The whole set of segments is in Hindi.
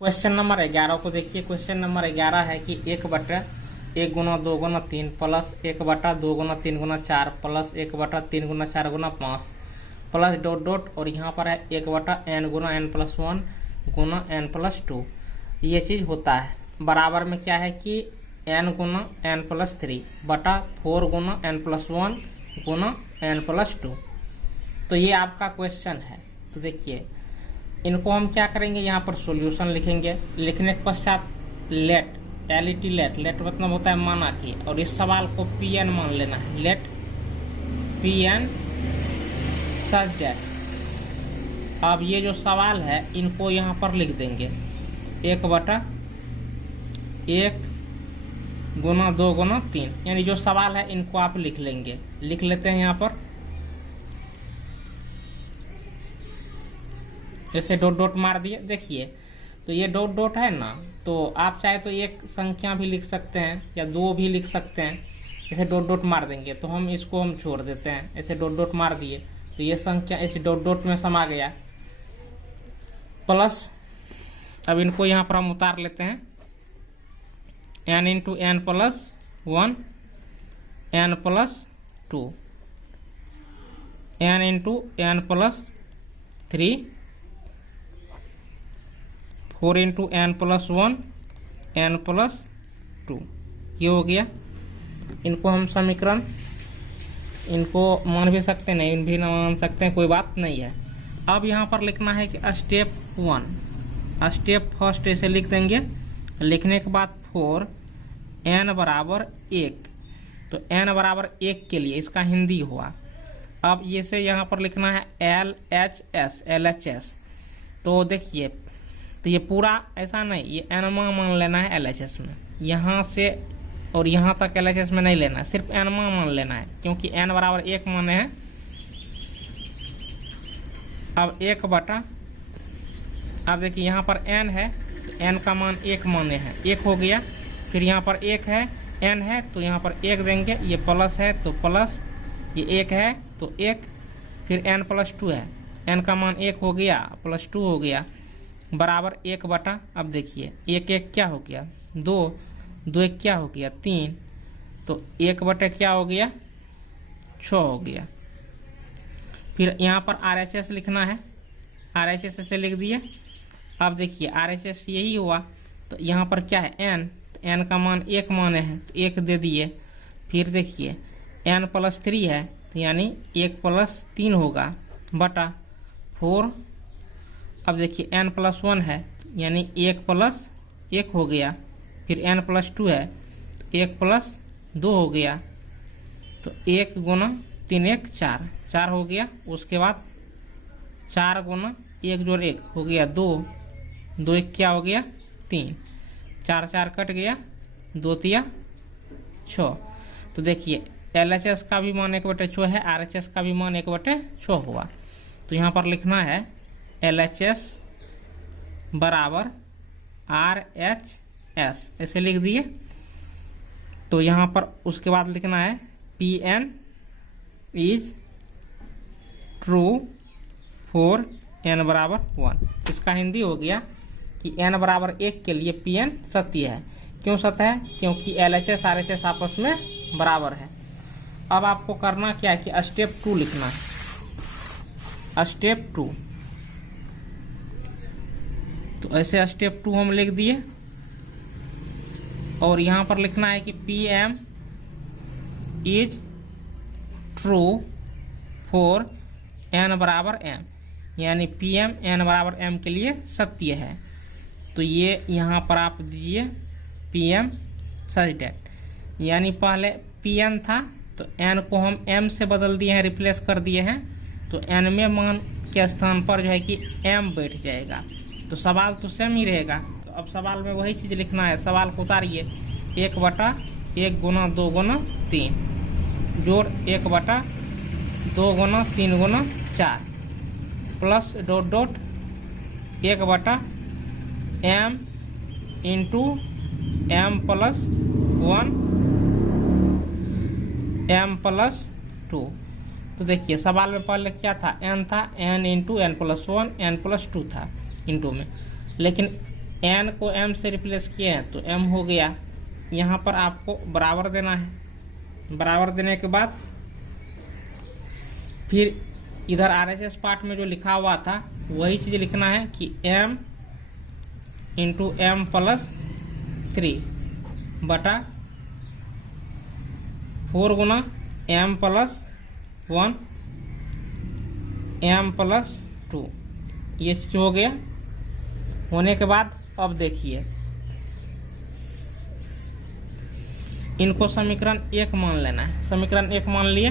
क्वेश्चन नंबर 11 को देखिए। क्वेश्चन नंबर 11 है कि 1/1 × 2 × 3 plus 1/2 × 3 × 4 plus 1/3 × 4 × 5 plus dot dot और यहाँ पर है 1/n × n+1 × n+2। ये चीज होता है बराबर में क्या है कि n × n+3 बटा 4 × n+1 × n+2। तो ये आपका क्वेश्चन है। तो देखिए इनको हम क्या करेंगे, यहाँ पर सॉल्यूशन लिखेंगे। लिखने के पश्चात लेट लेट मतलब होता है माना कि, और इस सवाल को Pn मान लेना है। Let Pn such that. अब ये जो सवाल है इनको यहाँ पर लिख देंगे 1/1 × 2 × 3, यानी जो सवाल है इनको आप लिख लेंगे। लिख लेते हैं यहाँ पर, जैसे डॉट डॉट मार दिए। देखिए तो ये डॉट डॉट है ना, तो आप चाहे तो एक संख्या भी लिख सकते हैं या दो भी लिख सकते हैं। ऐसे डॉट डॉट मार देंगे तो हम इसको छोड़ देते हैं। ऐसे डॉट डॉट मार दिए तो ये संख्या इस डॉट डॉट में समा गया। प्लस अब इनको यहाँ पर हम उतार लेते हैं n × n+1 n+2 n × n+3 4 × n+1 n+2। ये हो गया। इनको हम समीकरण, इनको मान भी सकते नहीं भी ना मान सकते हैं, कोई बात नहीं है। अब यहाँ पर लिखना है कि स्टेप 1, स्टेप फर्स्ट ऐसे लिख देंगे। लिखने के बाद 4 n = 1, तो n = 1 के लिए इसका हिंदी हुआ। अब ये से यहाँ पर लिखना है LHS। तो देखिए तो ये पूरा ऐसा नहीं, ये n मान लेना है LHS में, यहाँ से और यहाँ तक LHS में नहीं लेना है, सिर्फ n मान लेना है, क्योंकि n = 1 माने हैं। अब 1/, अब देखिए यहाँ पर n है तो n का मान 1 माने हैं, 1 हो गया। फिर यहाँ पर 1 है, n है तो यहाँ पर 1 देंगे। ये प्लस है तो प्लस, ये 1 है तो 1, फिर n+2 है, n का मान 1 हो गया +2 हो गया बराबर 1/। अब देखिए 1 1 क्या हो गया 2, 2 1 क्या हो गया 3, तो 1/, क्या हो गया 6 हो गया। फिर यहाँ पर RHS लिखना है, RHS से लिख दिए। अब देखिए RHS यही हुआ, तो यहाँ पर क्या है n, तो n का मान 1 माने हैं तो 1 दे दिए। फिर देखिए n+3 है तो यानी 1 + 3 होगा बटा 4। अब देखिए n+1 है यानी 1 + 1 हो गया। फिर n+2 है तो 1 + 2 हो गया, तो 1 × 3 1 4, 4 हो गया। उसके बाद 4 × 1 + 1 हो गया 2, 2 1 क्या हो गया 3, 4 4 कट गया, 2 3 6। तो देखिए LHS का भी मान 1/6 है, RHS का भी मान 1/6 हुआ। तो यहाँ पर लिखना है LHS = RHS, ऐसे लिख दिए। तो यहाँ पर उसके बाद लिखना है Pn is true for n = 1। इसका हिंदी हो गया कि n = 1 के लिए Pn सत्य है। क्यों सत्य है? क्योंकि LHS RHS आपस में बराबर है। अब आपको करना क्या है कि स्टेप 2 लिखना है, स्टेप 2। तो ऐसे स्टेप 2 हम लिख दिए और यहाँ पर लिखना है कि Pm is true for n = m, यानी Pm n = m के लिए सत्य है। तो ये यहाँ पर आप दीजिए Pm सच दैट, यानी पहले Pn था तो n को हम m से बदल दिए हैं, रिप्लेस कर दिए हैं। तो n में मान के स्थान पर जो है कि m बैठ जाएगा, तो सवाल तो सेम ही रहेगा। तो अब सवाल में वही चीज़ लिखना है। सवाल को उतारिए 1/1 × 2 × 3 जोड़ 1/2 × 3 × 4 plus dot dot 1/m × m+1 m+2। तो देखिए सवाल में पहले क्या था, n था, n × n+1 n+2 था इंटू में, लेकिन n को m से रिप्लेस किए हैं तो m हो गया। यहाँ पर आपको बराबर देना है। बराबर देने के बाद फिर इधर RHS पार्ट में जो लिखा हुआ था वही चीज लिखना है कि m इंटू m प्लस 3 बटा 4 गुना m प्लस 1 m प्लस 2। ये चीज हो गया। होने के बाद अब देखिए इनको समीकरण 1 मान लेना है। समीकरण 1 मान लिए।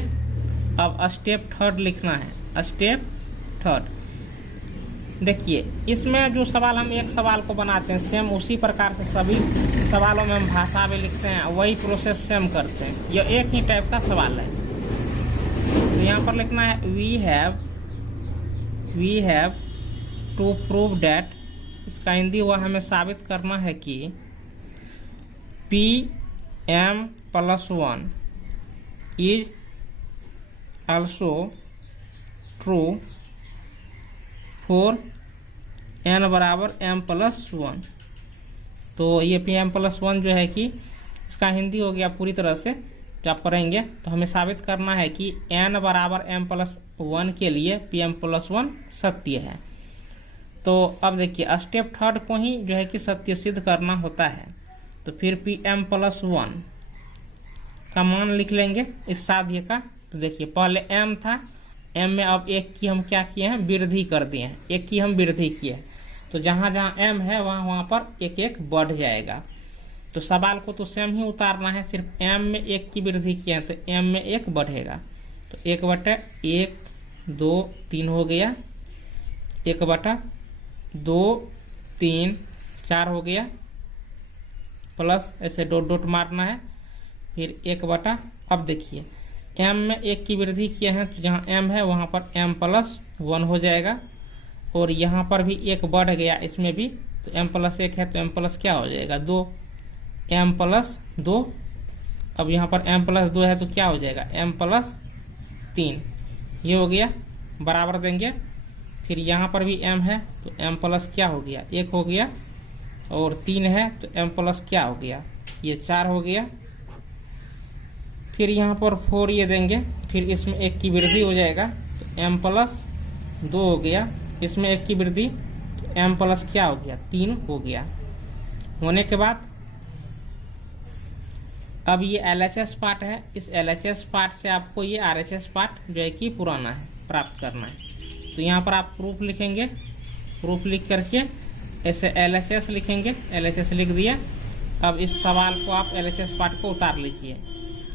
अब स्टेप थर्ड लिखना है। स्टेप थर्ड देखिए, इसमें जो सवाल हम एक सवाल को बनाते हैं सेम उसी प्रकार से सभी सवालों में हम भाषा भी लिखते हैं, वही प्रोसेस सेम करते हैं। यह एक ही टाइप का सवाल है। तो यहाँ पर लिखना है we have to prove that, इसका हिंदी हुआ हमें साबित करना है कि pm plus 1 is also true for n बराबर m प्लस 1। तो ये pm प्लस 1 जो है कि इसका हिंदी हो गया पूरी तरह से। जब पढ़ेंगे तो हमें साबित करना है कि n बराबर m प्लस 1 के लिए pm प्लस 1 सत्य है। तो अब देखिए स्टेप थर्ड को ही जो है कि सत्य सिद्ध करना होता है। तो फिर pm प्लस 1 का मान लिख लेंगे इस साध्य का। तो देखिए पहले m था, m में अब एक की हम क्या किए हैं, वृद्धि कर दिए हैं। एक की हम वृद्धि किए, तो जहाँ जहाँ m है वहाँ पर एक एक बढ़ जाएगा। तो सवाल को तो सेम ही उतारना है, सिर्फ m में एक की वृद्धि किए हैं तो m में एक बढ़ेगा। तो 1/1 2 3 हो गया, 1/2 3 4 हो गया, प्लस ऐसे डॉट डॉट मारना है। फिर 1 अब देखिए m में एक की वृद्धि किए हैं तो जहाँ m है वहाँ पर m प्लस 1 हो जाएगा। और यहाँ पर भी एक बढ़ गया, इसमें भी तो m प्लस 1 है तो m प्लस क्या हो जाएगा 2, m प्लस 2। अब यहाँ पर m प्लस 2 है तो क्या हो जाएगा m प्लस 3। ये हो गया, बराबर देंगे। फिर यहाँ पर भी m है तो m प्लस क्या हो गया 1 हो गया, और 3 है तो m प्लस क्या हो गया ये 4 हो गया। फिर यहाँ पर 4 ये देंगे, फिर इसमें एक की वृद्धि हो जाएगा तो m प्लस 2 हो गया, इसमें एक की वृद्धि तो m प्लस क्या हो गया 3 हो गया। होने के बाद अब ये LHS पार्ट है, इस LHS पार्ट से आपको ये RHS पार्ट जो है कि पुराना है प्राप्त करना है। तो यहाँ पर आप प्रूफ लिखेंगे, प्रूफ लिख करके ऐसे LHS लिखेंगे, LHS लिख दिया। अब इस सवाल को आप LHS पार्ट को उतार लीजिए।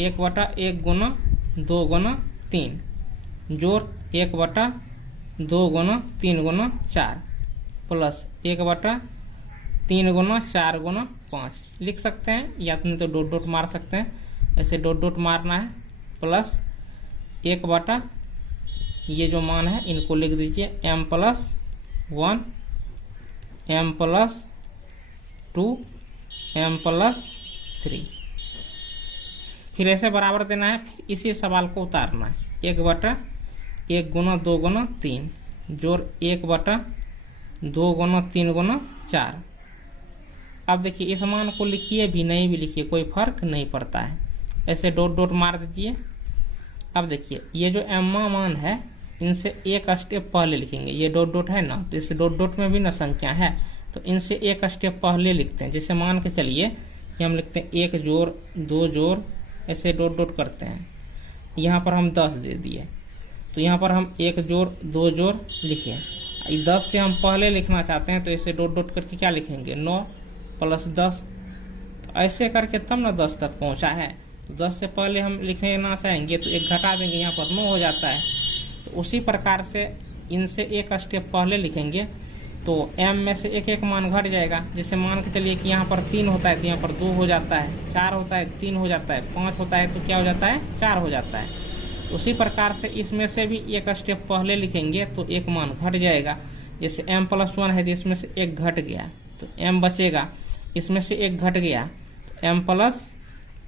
1/1 गुना 2 गुना 3 जोड़ 1/2 गुना 3 गुना 4 प्लस 1/3 गुना 4 गुना 5 लिख सकते हैं, या तो नहीं तो डॉट डॉट मार सकते हैं। ऐसे डॉट डॉट मारना है, प्लस 1 ये जो मान है इनको लिख दीजिए m plus 1 m plus 2 m plus 3। फिर ऐसे बराबर देना है। फिर इसी सवाल को उतारना है। 1/1 गुना 2 गुना 3 जोड़ 1/2 गुना 3 गुना 4। अब देखिए इस मान को लिखिए भी नहीं भी लिखिए, कोई फर्क नहीं पड़ता है। ऐसे डॉट डॉट मार दीजिए। अब देखिए ये जो एम्मा मान है इनसे एक स्टेप पहले लिखेंगे। ये डॉट डॉट है ना, तो इस डॉट डॉट में भी ना संख्या है, तो इनसे एक स्टेप पहले लिखते हैं। जैसे मान के चलिए कि हम लिखते हैं 1 जोड़ 2 जोड़, ऐसे डॉट डॉट करते हैं। यहाँ पर हम 10 दे दिए, तो यहाँ पर हम 1 जोड़ 2 जोड़ लिखे। 10 से हम पहले लिखना चाहते हैं तो ऐसे डॉट डॉट करके क्या लिखेंगे 9 प्लस 10। तो ऐसे करके तब ना 10 तक पहुँचा है। तो 10 से पहले हम लिखना चाहेंगे तो 1 घटा देंगे, यहाँ पर 9 हो जाता है। तो उसी प्रकार से इनसे एक स्टेप पहले लिखेंगे तो m में से एक एक मान घट जाएगा। जैसे मान के चलिए कि यहाँ पर 3 होता है तो यहाँ पर 2 हो जाता है, 4 होता है 3 हो जाता है, 5 होता है तो क्या हो जाता है 4 हो जाता है। उसी प्रकार से इसमें से भी एक स्टेप पहले लिखेंगे तो एक मान घट जाएगा। जैसे m प्लस 1 है तो इसमें से एक घट गया तो m बचेगा, इसमें से एक घट गया तो m प्लस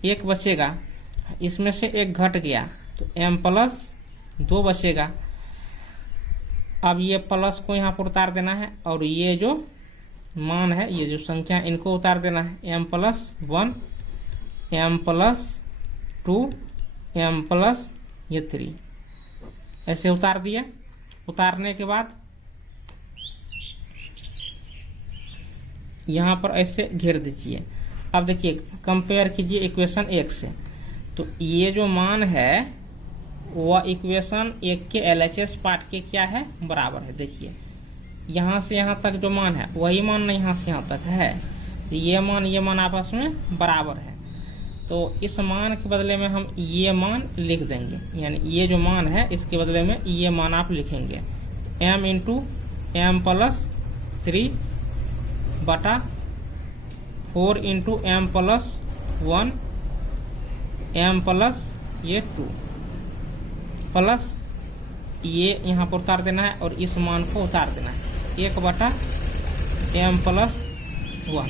1 बचेगा, इसमें से एक घट गया तो m प्लस 2 बचेगा। अब ये प्लस को यहाँ पर उतार देना है और ये जो मान है, ये जो संख्या इनको उतार देना है, m+1, m+2, m+3 ऐसे उतार दिया। उतारने के बाद यहाँ पर ऐसे घेर दीजिए। अब देखिए कंपेयर कीजिए इक्वेशन 1 से, तो ये जो मान है वह इक्वेशन 1 के LHS पार्ट के क्या है, बराबर है। देखिए यहाँ से यहाँ तक जो मान है वही मान नहीं यहाँ से यहाँ तक है, तो ये मान आपस में बराबर है। तो इस मान के बदले में हम ये मान लिख देंगे, यानी ये जो मान है इसके बदले में ये मान आप लिखेंगे m × m+3 बटा 4 × m+1 m+2 प्लस ये यहाँ पर उतार देना है और इस मान को उतार देना है 1/m+1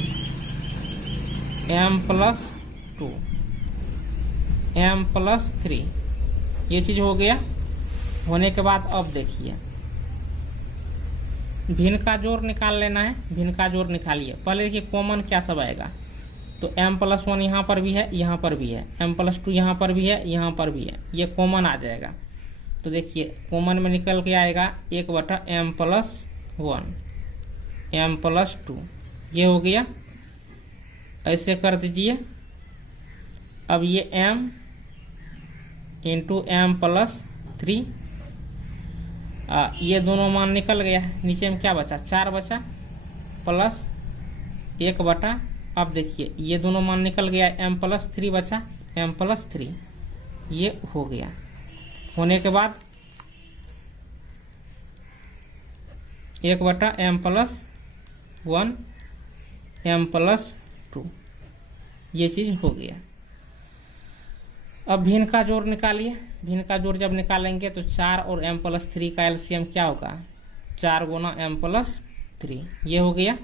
m+2 m+3 ये चीज हो गया। होने के बाद अब देखिए भिन्न का जोड़ निकाल लेना है। भिन्न का जोड़ निकालिए। पहले देखिए कॉमन क्या सब आएगा, तो m+1 यहाँ पर भी है, यहाँ पर भी है, m+2 यहाँ पर भी है, यहाँ पर भी है, ये कॉमन आ जाएगा। तो देखिए कॉमन में निकल के आएगा 1/m+1 m+2 ये हो गया। ऐसे कर दीजिए। अब ये m × m+3 ये दोनों मान निकल गया है। नीचे में क्या बचा, 4 बचा प्लस 1/। अब देखिए ये दोनों मान निकल गया, m+3 बचा, m+3 ये हो गया। होने के बाद 1/m+1 m+2 ये चीज हो गया। अब भिन्न का जोड़ निकालिए। भिन्न का जोड़ जब निकालेंगे तो 4 और m+3 का एलसीएम क्या होगा, 4 × m+3 ये हो गया।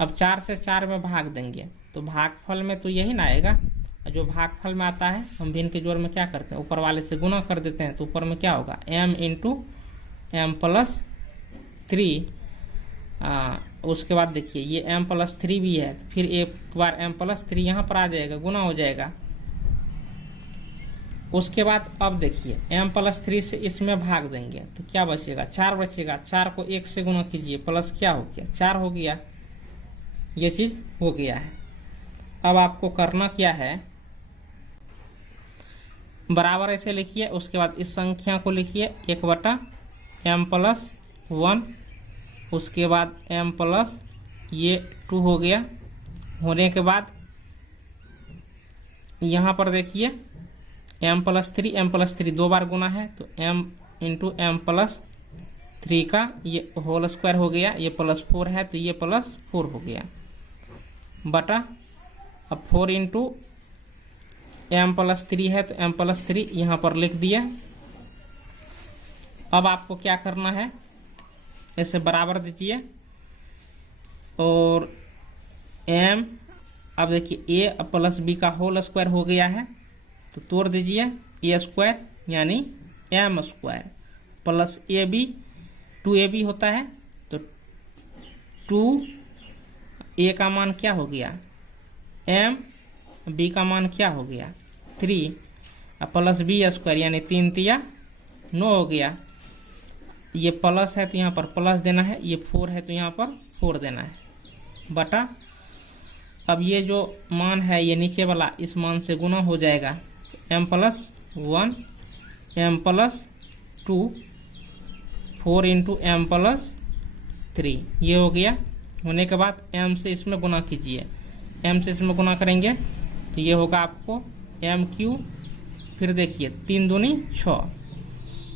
अब 4 से 4 में भाग देंगे तो भागफल में तो यही ना आएगा। जो भागफल में आता है हम भिन्न के जोड़ में क्या करते हैं, ऊपर वाले से गुना कर देते हैं, तो ऊपर में क्या होगा m × m+3। उसके बाद देखिए ये m+3 भी है, तो फिर एक बार m+3 यहाँ पर आ जाएगा, गुना हो जाएगा। उसके बाद अब देखिए m+3 से इसमें भाग देंगे तो क्या बचेगा, 4 बचेगा। 4 को 1 से गुना कीजिए, प्लस क्या हो गया, 4 हो गया। ये चीज हो गया है। अब आपको करना क्या है, बराबर ऐसे लिखिए। उसके बाद इस संख्या को लिखिए 1/m+1, उसके बाद m+2 हो गया। होने के बाद यहाँ पर देखिए m+3 दो बार गुना है, तो m × m+3 का ये होल स्क्वायर हो गया। ये +4 है तो ये +4 हो गया बटा। अब 4 × m+3 है तो m+3 यहाँ पर लिख दिया। अब आपको क्या करना है, ऐसे बराबर दीजिए और m, अब देखिए a + b का होल स्क्वायर हो गया है तो तोड़ दीजिए, a² यानी m² प्लस ab 2ab होता है, तो 2a का मान क्या हो गया m, b का मान क्या हो गया 3 प्लस b² यानी 3 × 9 हो गया। ये प्लस है तो यहाँ पर प्लस देना है, ये 4 है तो यहाँ पर 4 देना है बटा। अब ये जो मान है ये नीचे वाला इस मान से गुना हो जाएगा, m+1 m+2 4 × m+3 ये हो गया। होने के बाद m से इसमें गुना कीजिए, m से इसमें गुना करेंगे तो ये होगा आपको m3। फिर देखिए 3 दूनी 6,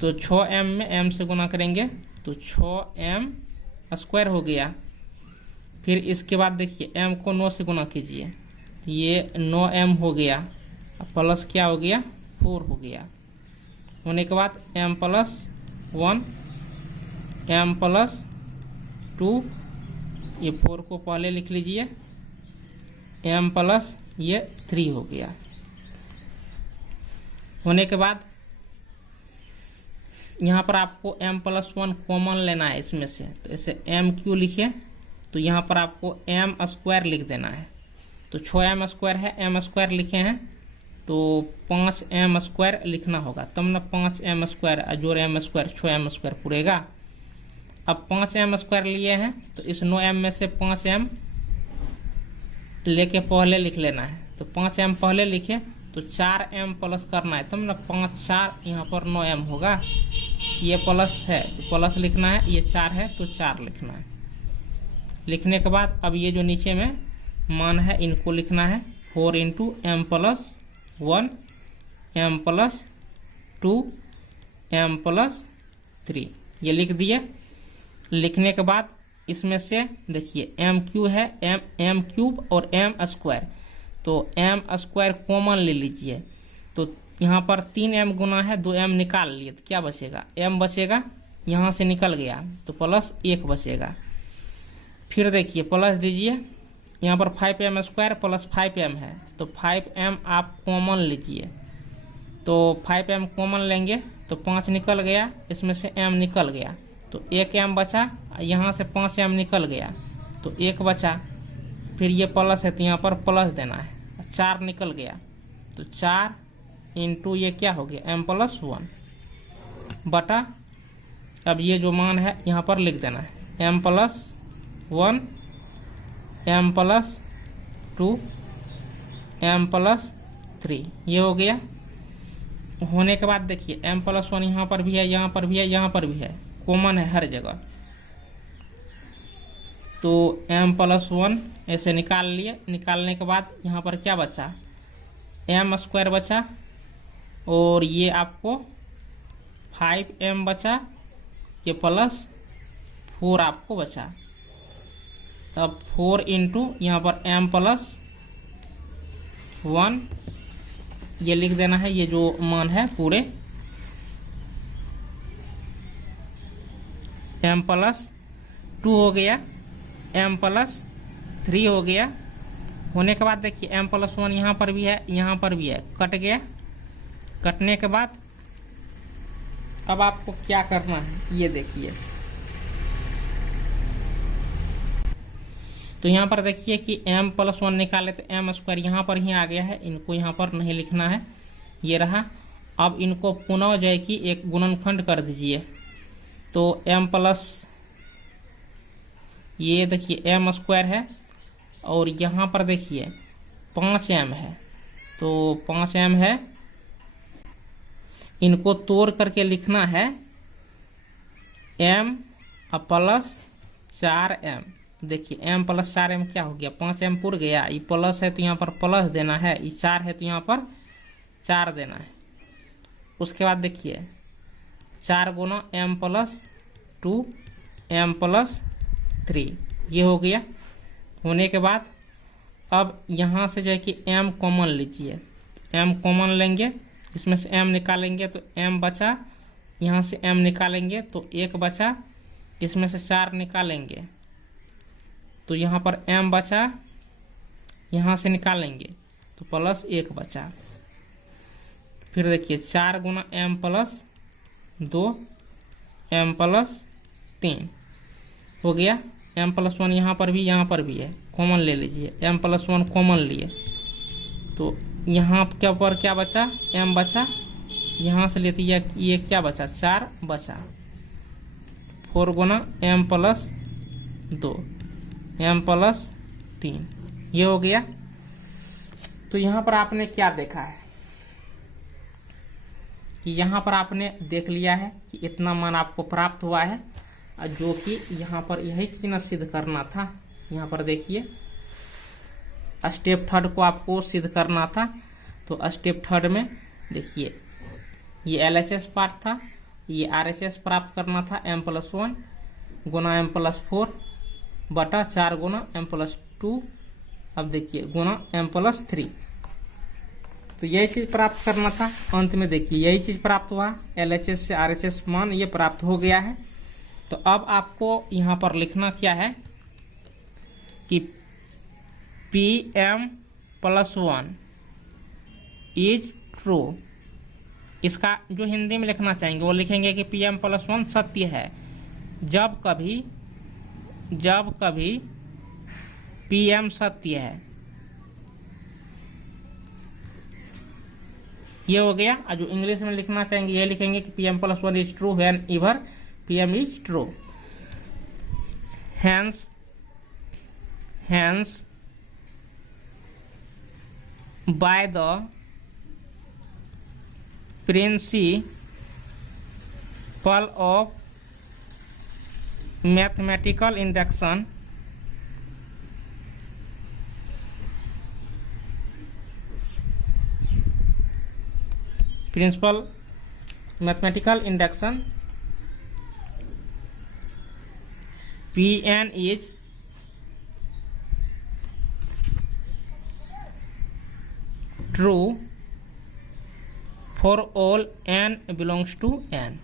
तो 6m में m से गुना करेंगे तो 6m² हो गया। फिर इसके बाद देखिए m को 9 से गुना कीजिए, ये 9m हो गया, प्लस क्या हो गया 4 हो गया। होने के बाद m+1 m+2 ये 4 को पहले लिख लीजिए, m+3 हो गया। होने के बाद यहाँ पर आपको m+1 कॉमन लेना है इसमें से, तो इसे m3 लिखिए, तो यहाँ पर आपको एम स्क्वायर लिख देना है। तो 6m स्क्वायर है, m स्क्वायर लिखे हैं तो 5m स्क्वायर लिखना होगा, तब ना 5m स्क्वायर जोड़ m स्क्वायर 6m स्क्वायर पूरेगा। अब 5m स्क्वायर लिए हैं तो इस 9m में से 5m लेके पहले लिख लेना है। तो 5m पहले लिखे तो 4m प्लस करना है, तब ना 5 4 यहाँ पर 9m होगा। ये प्लस है तो प्लस लिखना है, ये 4 है तो 4 लिखना है। लिखने के बाद अब ये जो नीचे में मान है इनको लिखना है 4 into m plus 1 m plus 2 m plus 3, ये लिख दिए। लिखने के बाद इसमें से देखिए m क्यू है, m क्यूब और m स्क्वायर, तो m स्क्वायर कॉमन ले लीजिए। तो यहाँ पर 3m गुना है, 2m निकाल लिए तो क्या बचेगा, m बचेगा, यहाँ से निकल गया तो प्लस 1 बचेगा। फिर देखिए प्लस दीजिए, यहाँ पर 5m स्क्वायर प्लस 5m है तो 5m आप कॉमन लीजिए। तो 5m कॉमन लेंगे तो 5 निकल गया, इसमें से m निकल गया तो 1m बचा, यहाँ से 5m निकल गया तो 1 बचा। फिर ये प्लस है तो यहाँ पर प्लस देना है, 4 निकल गया तो 4 इंटू ये क्या हो गया m प्लस 1 बटा, अब ये जो मान है यहाँ पर लिख देना है m plus 1 m plus 2 m plus 3, ये हो गया। होने के बाद देखिए m प्लस 1 यहाँ पर भी है, यहाँ पर भी है, यहाँ पर भी है, कॉमन है हर जगह। तो m प्लस 1 ऐसे निकाल लिए। निकालने के बाद यहाँ पर क्या बचा, m स्क्वायर बचा और ये आपको 5m बचा, ये प्लस 4 आपको बचा। तब 4 इंटू यहाँ पर m प्लस 1, ये लिख देना है, ये जो मान है पूरे। m प्लस 2 हो गया, m प्लस 3 हो गया। होने के बाद देखिए m प्लस 1 यहाँ पर भी है, यहाँ पर भी है, कट गया। कटने के बाद अब आपको क्या करना है ये देखिए। तो यहाँ पर देखिए कि m प्लस 1 निकाले तो m स्क्वायर यहाँ पर ही आ गया है, इनको यहाँ पर नहीं लिखना है, ये रहा। अब इनको पुनः जो है कि एक गुणनखंड कर दीजिए। तो m प्लस ये देखिए m स्क्वायर है और यहाँ पर देखिए 5m है, तो 5m है, इनको तोड़ करके लिखना है m प्लस 4m। देखिए m प्लस 4m क्या हो गया, 5m पुर गया, ये प्लस है तो यहाँ पर प्लस देना है, ये 4 है तो यहाँ पर 4 देना है। उसके बाद देखिए 4 गुना m प्लस 2 m प्लस 3, ये हो गया। होने के बाद अब यहाँ से जो है कि m कॉमन लीजिए, m कॉमन लेंगे, इसमें से m निकालेंगे तो m बचा, यहाँ से m निकालेंगे तो 1 बचा, इसमें से 4 निकालेंगे तो यहाँ पर m बचा, यहाँ से निकालेंगे तो प्लस 1 बचा। फिर देखिए 4 गुना m प्लस 2 m प्लस 3 हो गया। m प्लस 1 यहाँ पर भी है, कॉमन ले लीजिए, m प्लस 1 कॉमन लिए तो यहाँ के ऊपर क्या बचा, m बचा, यहाँ से लेते ये क्या बचा, 4 बचा। 4 गुना m प्लस 2 m प्लस 3, ये हो गया। तो यहाँ पर आपने क्या देखा है कि यहाँ पर आपने देख लिया है कि इतना मान आपको प्राप्त हुआ है, जो कि यहाँ पर यही चीज न सिद्ध करना था। यहाँ पर देखिए स्टेप थर्ड को आपको सिद्ध करना था। तो स्टेप थर्ड में देखिए ये LHS पार्ट था, ये RHS प्राप्त करना था m प्लस 1 गुना m प्लस 4 बटा 4 गुना m प्लस 2, अब देखिए गुना m प्लस 3। तो यही चीज प्राप्त करना था। अंत में देखिए यही चीज प्राप्त हुआ, LHS से RHS मान ये प्राप्त हो गया है। तो अब आपको यहाँ पर लिखना क्या है कि Pm प्लस 1 इज ट्रू। इसका जो हिंदी में लिखना चाहेंगे वो लिखेंगे कि Pm प्लस 1 सत्य है जब कभी PM सत्य है। ये हो गया। और जो इंग्लिश में लिखना चाहेंगे ये लिखेंगे कि PM+1 is true when ever PM is true. Hence by the principle of mathematical induction, Pn is true for all n belongs to n।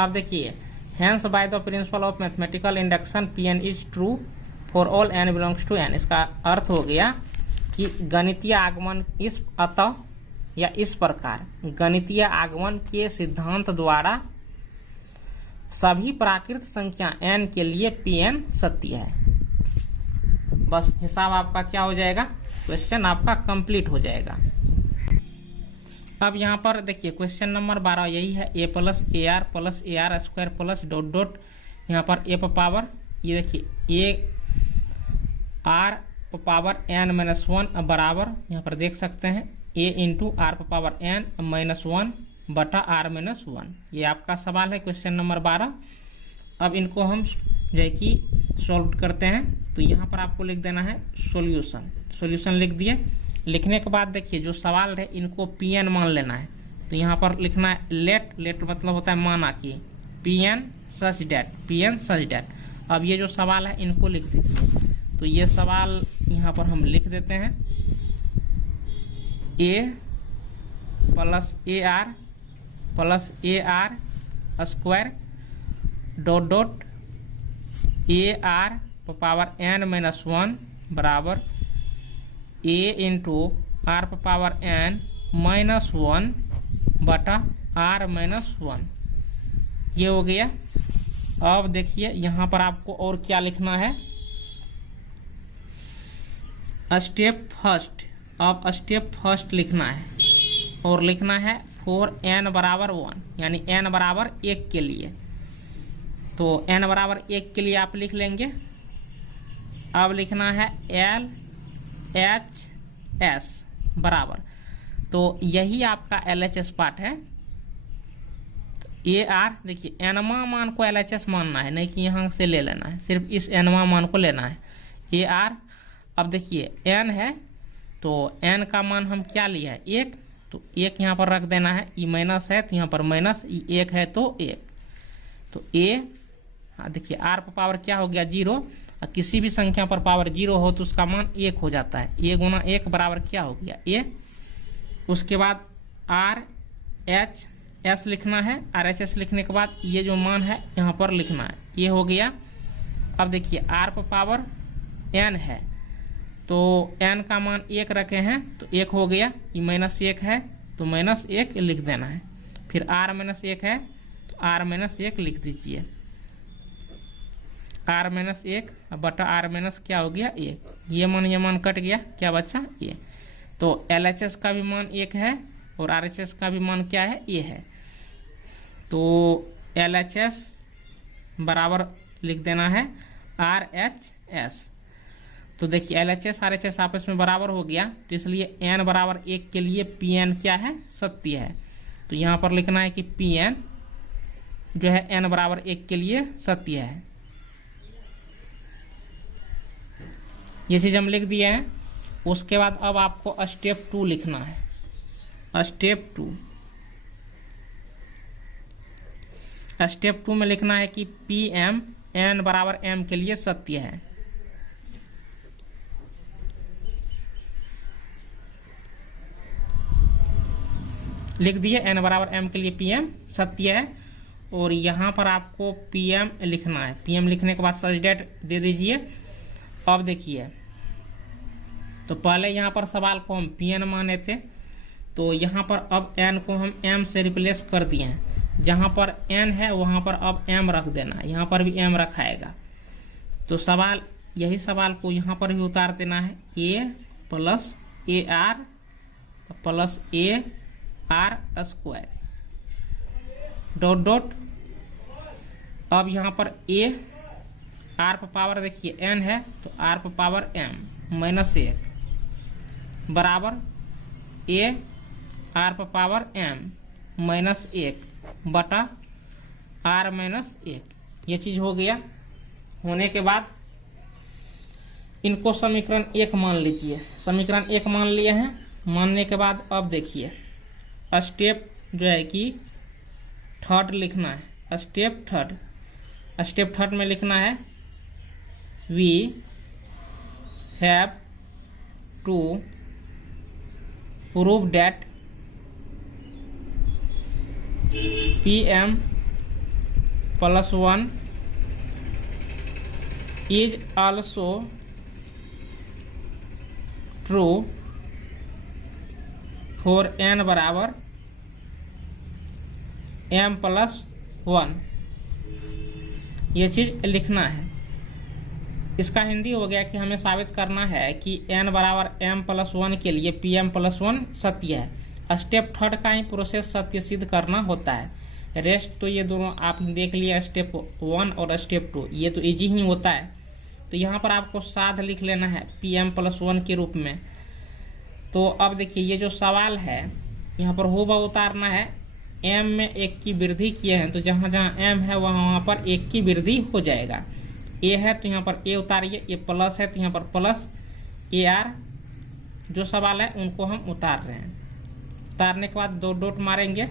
अब देखिए, hence by the principle of mathematical induction Pn is true for all n belongs to n, इसका अर्थ हो गया कि गणितीय आगमन अतः या इस प्रकार गणितीय आगमन के सिद्धांत द्वारा सभी प्राकृत संख्या n के लिए Pn सत्य है। बस हिसाब आपका क्या हो जाएगा, क्वेश्चन आपका कंप्लीट हो जाएगा। अब यहाँ पर देखिए क्वेश्चन नंबर 12 यही है, a plus a r plus a r square plus dot dot यहाँ पर a पावर, ये देखिए a r पावर n-1 बराबर यहाँ पर देख सकते हैं a into are power n-1 बटा r-1। ये आपका सवाल है क्वेश्चन नंबर 12। अब इनको हम जो है कि सॉल्व करते हैं। तो यहाँ पर आपको लिख देना है सॉल्यूशन लिख दिए। लिखने के बाद देखिए जो सवाल है इनको Pn मान लेना है। तो यहाँ पर लिखना है लेट मतलब होता है माना कि Pn सच डैट। अब ये जो सवाल है इनको लिख दीजिए। तो ये सवाल यहाँ पर हम लिख देते हैं, a plus a r square dot dot A R power n-1 बराबर a into are power n-1 बटा r-1। ये हो गया। अब देखिए यहाँ पर आपको और क्या लिखना है, स्टेप फर्स्ट लिखना है और लिखना है फॉर n बराबर 1, यानी n बराबर 1 के लिए। तो n बराबर 1 के लिए आप लिख लेंगे। अब लिखना है LHS बराबर, तो यही आपका LHS पार्ट है। ए आर देखिए एनवा मान को LHS मानना है, नहीं कि यहाँ से ले लेना है, सिर्फ इस एनवा मान को लेना है ए आर। अब देखिए n है तो n का मान हम क्या लिया है 1, तो 1 यहाँ पर रख देना है। ई माइनस है तो यहाँ पर माइनस, ई 1 है तो 1, तो a देखिए r पर पावर क्या हो गया 0। और किसी भी संख्या पर पावर 0 हो तो उसका मान 1 हो जाता है। a गुना 1 बराबर क्या हो गया a। उसके बाद RHS लिखना है। RHS लिखने के बाद ये जो मान है यहाँ पर लिखना है, ये हो गया। अब देखिए r पर पावर n है तो n का मान 1 रखे हैं तो 1 हो गया। ये -1 है तो -1 लिख देना है। फिर r-1 है तो r-1 लिख दीजिए। r-1 बटा r- क्या हो गया 1। ये मान कट गया, क्या बचा ये। तो LHS का भी मान 1 है और RHS का भी मान क्या है ये है। तो LHS बराबर लिख देना है RHS। तो देखिए LHS RHS आपस में बराबर हो गया, तो इसलिए n बराबर 1 के लिए Pn क्या है सत्य है। तो यहाँ पर लिखना है कि Pn जो है n बराबर 1 के लिए सत्य है। ये चीज हम लिख दिए हैं। उसके बाद अब आपको स्टेप 2 लिखना है। स्टेप 2 में लिखना है कि Pm n बराबर m के लिए सत्य है। लिख दिए n बराबर m के लिए Pm सत्य है। और यहाँ पर आपको Pm लिखना है। Pm लिखने के बाद सच डेट दे दीजिए। अब देखिए तो पहले यहाँ पर सवाल को हम Pn माने थे, तो यहाँ पर अब n को हम m से रिप्लेस कर दिए हैं। जहाँ पर n है वहाँ पर अब m रख देना है, यहाँ पर भी m रखाएगा। तो सवाल यही सवाल को यहाँ पर भी उतार देना है, a plus a r plus a r square dot dot. अब यहाँ पर ए आर पर पावर देखिए एन है तो आर पर पावर एम माइनस 1 बराबर ए आर पर पावर एम माइनस 1 बटा आर माइनस 1। ये चीज हो गया। होने के बाद इनको समीकरण 1 मान लीजिए। समीकरण 1 मान लिए हैं। मानने के बाद अब देखिए स्टेप जो है कि थर्ड लिखना है। स्टेप थर्ड में लिखना है we have to prove that PM + 1 is also true for n बराबर m + 1। ये चीज लिखना है। इसका हिंदी हो गया कि हमें साबित करना है कि n बराबर m + 1 के लिए PM + 1 सत्य है। स्टेप थर्ड का ही प्रोसेस सत्य सिद्ध करना होता है। रेस्ट तो ये दोनों आपने देख लिया, स्टेप 1 और स्टेप 2, ये तो इजी ही होता है। तो यहाँ पर आपको साध लिख लेना है PM + 1 के रूप में। तो अब देखिए ये जो सवाल है यहाँ पर होगा उतारना है। m में 1 की वृद्धि किए हैं तो जहां जहां m है वहां पर 1 की वृद्धि हो जाएगा। a है तो यहाँ पर a उतारिए, a प्लस है तो यहाँ पर प्लस AR जो सवाल है उनको हम उतार रहे हैं। उतारने के बाद दो डॉट मारेंगे।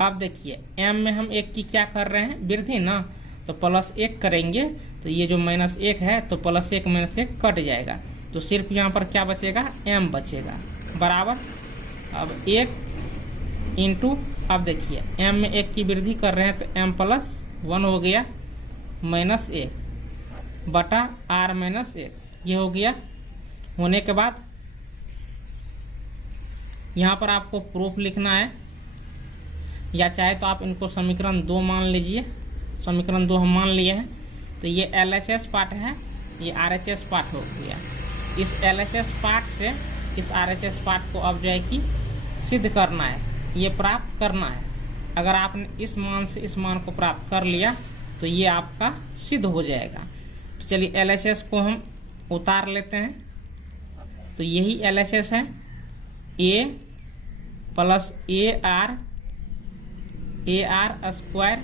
अब देखिए m में हम 1 की क्या कर रहे हैं, वृद्धि ना, तो +1 करेंगे तो ये जो -1 है तो +1 -1 कट जाएगा। तो सिर्फ यहाँ पर क्या बचेगा, m बचेगा बराबर। अब 1 इंटू, अब देखिए m में 1 की वृद्धि कर रहे हैं तो m + 1 हो गया -1 बटा r - 1। ये हो गया। होने के बाद यहाँ पर आपको प्रूफ लिखना है, या चाहे तो आप इनको समीकरण 2 मान लीजिए। समीकरण 2 हम मान लिए हैं। तो ये LHS पार्ट है, ये RHS पार्ट हो गया। इस LHS पार्ट से इस RHS पार्ट को अब जो है कि सिद्ध करना है, ये प्राप्त करना है। अगर आपने इस मान से इस मान को प्राप्त कर लिया तो ये आपका सिद्ध हो जाएगा। तो चलिए LHS को हम उतार लेते हैं। तो यही LHS है, A + AR square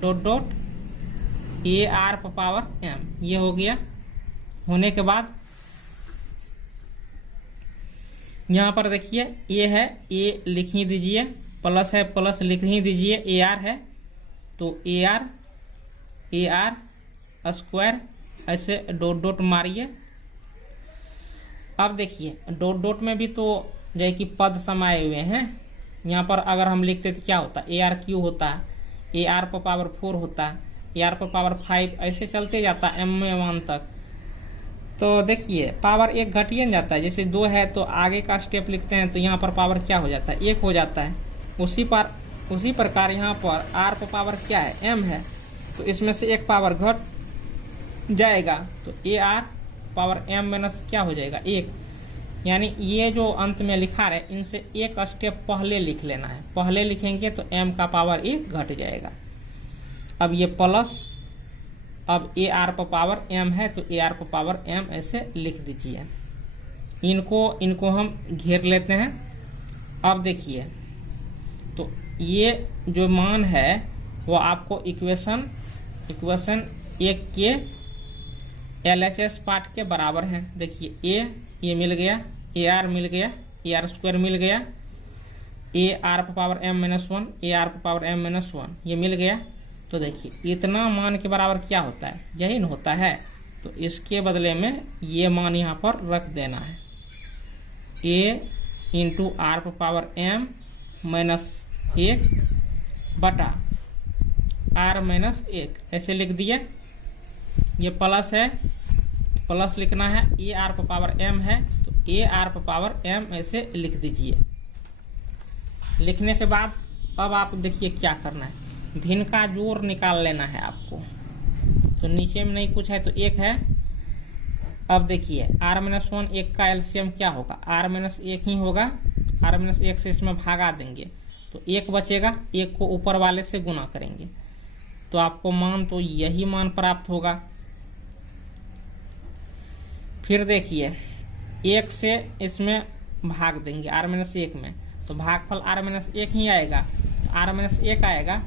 dot dot AR पर पावर m। ये हो गया। होने के बाद यहाँ पर देखिए A है, A लिख ही दीजिए, प्लस है प्लस लिख ही दीजिए, AR है तो AR स्क्वायर ऐसे डॉट डॉट मारिए। अब देखिए डॉट डॉट में भी तो जो है कि पद समाये हुए हैं। यहाँ पर अगर हम लिखते तो क्या होता, AR³ होता, AR पर पावर 4 होता, AR पर पावर 5, ऐसे चलते जाता m में 1 तक। तो देखिए पावर 1 घटिए जाता है। जैसे 2 है तो आगे का स्टेप लिखते हैं तो यहाँ पर पावर क्या हो जाता है, 1 हो जाता है। उसी प्रकार यहाँ पर r पर पावर क्या है, m है, तो इसमें से एक पावर घट जाएगा तो AR पावर m माइनस क्या हो जाएगा, 1। यानी ये जो अंत में लिखा है इनसे एक स्टेप पहले लिख लेना है। पहले लिखेंगे तो m का पावर 1 घट जाएगा। अब ये प्लस, अब AR पर पावर m है तो AR पर पावर m ऐसे लिख दीजिए। इनको हम घेर लेते हैं। अब देखिए तो ये जो मान है वो आपको इक्वेशन 1 के LHS पार्ट के बराबर है। देखिए ये मिल गया, AR मिल गया, AR स्क्वायर मिल गया, AR पर पावर m - 1, AR पर पावर m - 1 ये मिल गया। तो देखिए इतना मान के बराबर क्या होता है, यही न होता है। तो इसके बदले में ये मान यहाँ पर रख देना है, A × R पर पावर m - 1 बटा R - 1 ऐसे लिख दिया। ये प्लस है, प्लस लिखना है, AR पर पावर m है तो AR पर पावर m ऐसे लिख दीजिए। लिखने के बाद अब आप देखिए क्या करना है, भिन्न का जोड़ निकाल लेना है आपको। तो नीचे में नहीं कुछ है तो एक है। अब देखिए r-1 एक का एलसीएम क्या होगा, r-1 ही होगा। r-1 से इसमें भागा देंगे तो एक बचेगा, एक को ऊपर वाले से गुना करेंगे तो आपको मान तो यही मान प्राप्त होगा। फिर देखिए एक से इसमें भाग देंगे r-1 में तो भागफल r-1 ही आएगा, तो r-1 आएगा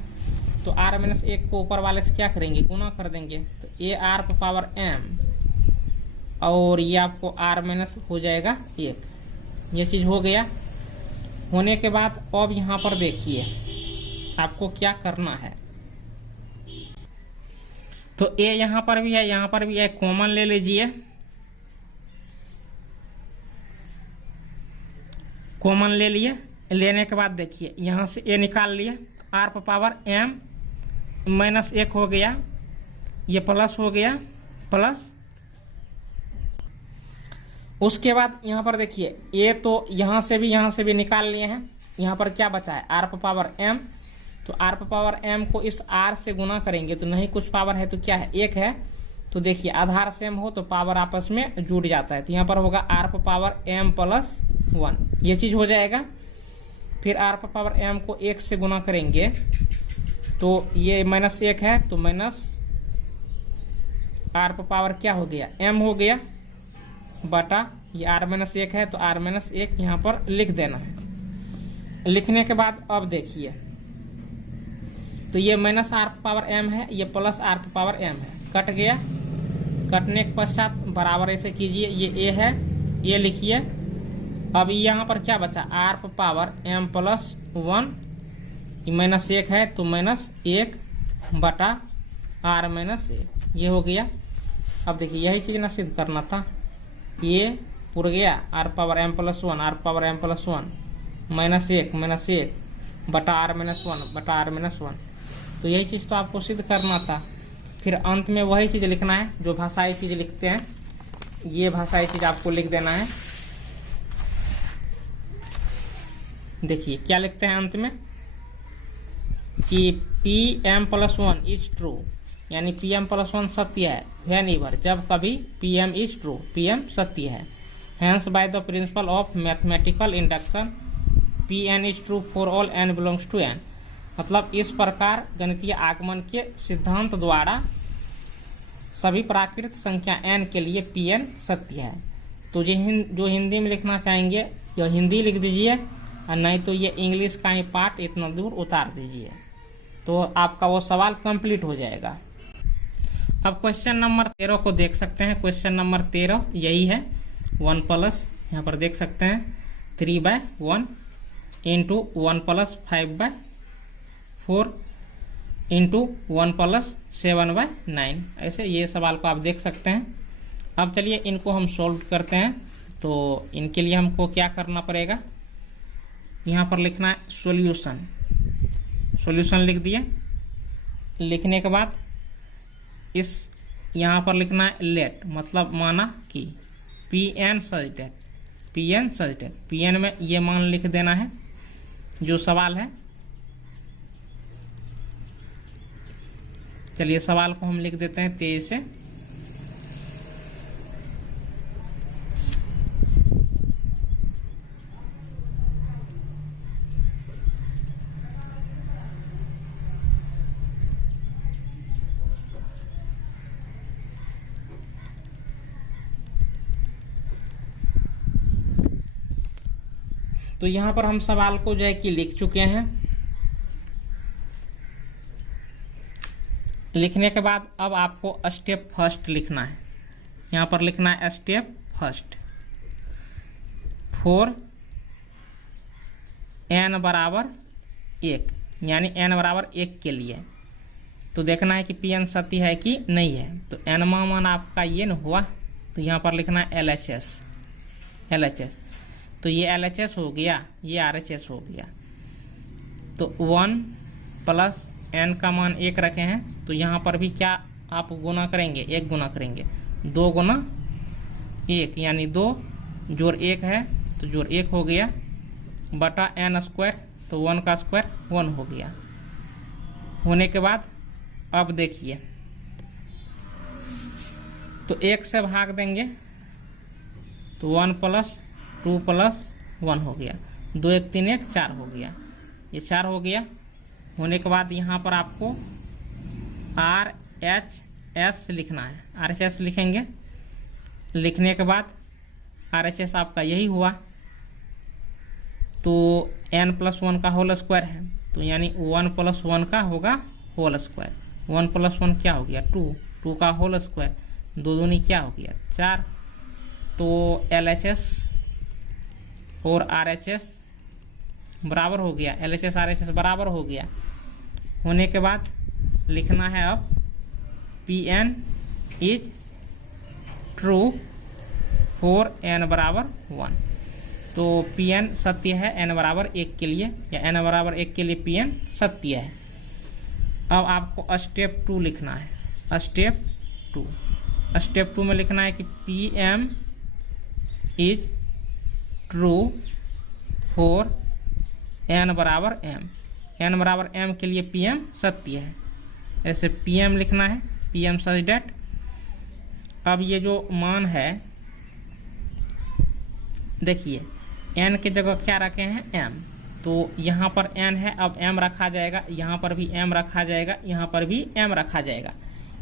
तो r-1 को ऊपर वाले से क्या करेंगे, गुना कर देंगे तो ar⁻m और ये आपको r- हो जाएगा 1। ये चीज हो गया। होने के बाद अब यहाँ पर देखिए आपको क्या करना है, तो a यहाँ पर भी है, यहाँ पर भी है, कॉमन ले लीजिए। कॉमन ले लिए, लेने के बाद देखिए यहाँ से a निकाल लिए, r⁻m-1 हो गया, ये प्लस हो गया, प्लस। उसके बाद यहाँ पर देखिए a तो यहाँ से भी निकाल लिए हैं, यहाँ पर क्या बचा है r⁻m, तो r⁻m को इस r से गुना करेंगे तो नहीं कुछ पावर है तो क्या है 1 है। तो देखिए आधार सेम हो तो पावर आपस में जुड़ जाता है, तो यहाँ पर होगा r⁻m+1, ये चीज हो जाएगा। फिर r⁻m को 1 से गुना करेंगे तो ये -1 है तो माइनस r⁻ क्या हो गया m हो गया बटा ये r-1 है तो r-1 यहाँ पर लिख देना है। लिखने के बाद अब देखिए तो ये -r⁻m है, ये प्लस r⁻m है, कट गया। कटने के पश्चात बराबर ऐसे कीजिए, ये a है, ये लिखिए। अब यहाँ पर क्या बचा r⁻m+1, -1 है तो -1 बटा r-1, ये हो गया। अब देखिए यही चीज ना सिद्ध करना था, ये पूरा गया r⁻m+1, r⁻m+1 -1 बटा r-1 बटा r-1, तो यही चीज तो आपको सिद्ध करना था। फिर अंत में वही चीज लिखना है जो भाषाई चीज लिखते हैं, ये भाषाई चीज आपको लिख देना है। देखिए क्या लिखते हैं अंत में कि Pm+1 इज ट्रू, यानी Pm+1 सत्य है व्हेनेवर, जब कभी Pm इज ट्रू, Pm सत्य है। Hence by the principle of mathematical induction Pn is true for all n belongs to n, मतलब इस प्रकार गणितीय आगमन के सिद्धांत द्वारा सभी प्राकृत संख्या n के लिए Pn सत्य है। तो जो हिंदी में लिखना चाहेंगे यह हिंदी लिख दीजिए, और नहीं तो ये इंग्लिश का ही पार्ट इतना दूर उतार दीजिए, तो आपका वो सवाल कंप्लीट हो जाएगा। अब क्वेश्चन नंबर 13 को देख सकते हैं। क्वेश्चन नंबर 13 यही है, 1 प्लस, यहाँ पर देख सकते हैं 3/1 इंटू 1 प्लस 5/4 इंटू 1 प्लस 7/9, ऐसे ये सवाल को आप देख सकते हैं। अब चलिए इनको हम सॉल्व करते हैं। तो इनके लिए हमको क्या करना पड़ेगा, यहाँ पर लिखना है सॉल्यूशन। सॉल्यूशन लिख दिए। लिखने के बाद इस यहाँ पर लिखना है लेट, मतलब माना कि Pn सच डेट, Pn सच डेट, Pn में ये मान लिख देना है जो सवाल है। चलिए सवाल को हम लिख देते हैं तेजी से। तो यहाँ पर हम सवाल को जो है कि लिख चुके हैं। लिखने के बाद अब आपको स्टेप फर्स्ट लिखना है। यहाँ पर लिखना है स्टेप फर्स्ट, फॉर n बराबर 1, यानी n बराबर 1 के लिए तो देखना है कि Pn सत्य है कि नहीं है। तो n मान आपका ये न हुआ, तो यहाँ पर लिखना है LHS, तो ये LHS हो गया, ये RHS हो गया। तो 1 प्लस n का मान 1 रखे हैं, तो यहाँ पर भी क्या आप गुना करेंगे, 1 गुना करेंगे, 2 गुना 1 यानी 2 जोड़ 1 है तो जोड़ 1 हो गया, बटा n स्क्वायर, तो 1 का स्क्वायर 1 हो गया। होने के बाद अब देखिए तो 1 से भाग देंगे तो 1 + 2 + 1 हो गया। 2 1 3 1 4 हो गया। ये 4 हो गया। होने के बाद यहाँ पर आपको RHS लिखना है। RHS लिखेंगे। लिखने के बाद RHS आपका यही हुआ। तो n + 1 का होल स्क्वायर है, तो यानी 1 + 1 का होगा होल स्क्वायर। 1 + 1 क्या हो गया 2, 2 का होल स्क्वायर, 2 दूनी क्या हो गया 4। तो LHS और RHS बराबर हो गया, LHS RHS बराबर हो गया। होने के बाद लिखना है अब Pn is true for n = 1। तो Pn सत्य है n = 1 के लिए, या n = 1 के लिए Pn सत्य है। अब आपको स्टेप 2 लिखना है। स्टेप 2 में लिखना है कि Pm is true for n = m। n = m के लिए Pm सत्य है। ऐसे Pm लिखना है, Pm सच डेट। अब ये जो मान है देखिए, n की जगह क्या रखे हैं m, तो यहाँ पर n है, अब m रखा जाएगा, यहाँ पर भी m रखा जाएगा, यहाँ पर भी m रखा जाएगा,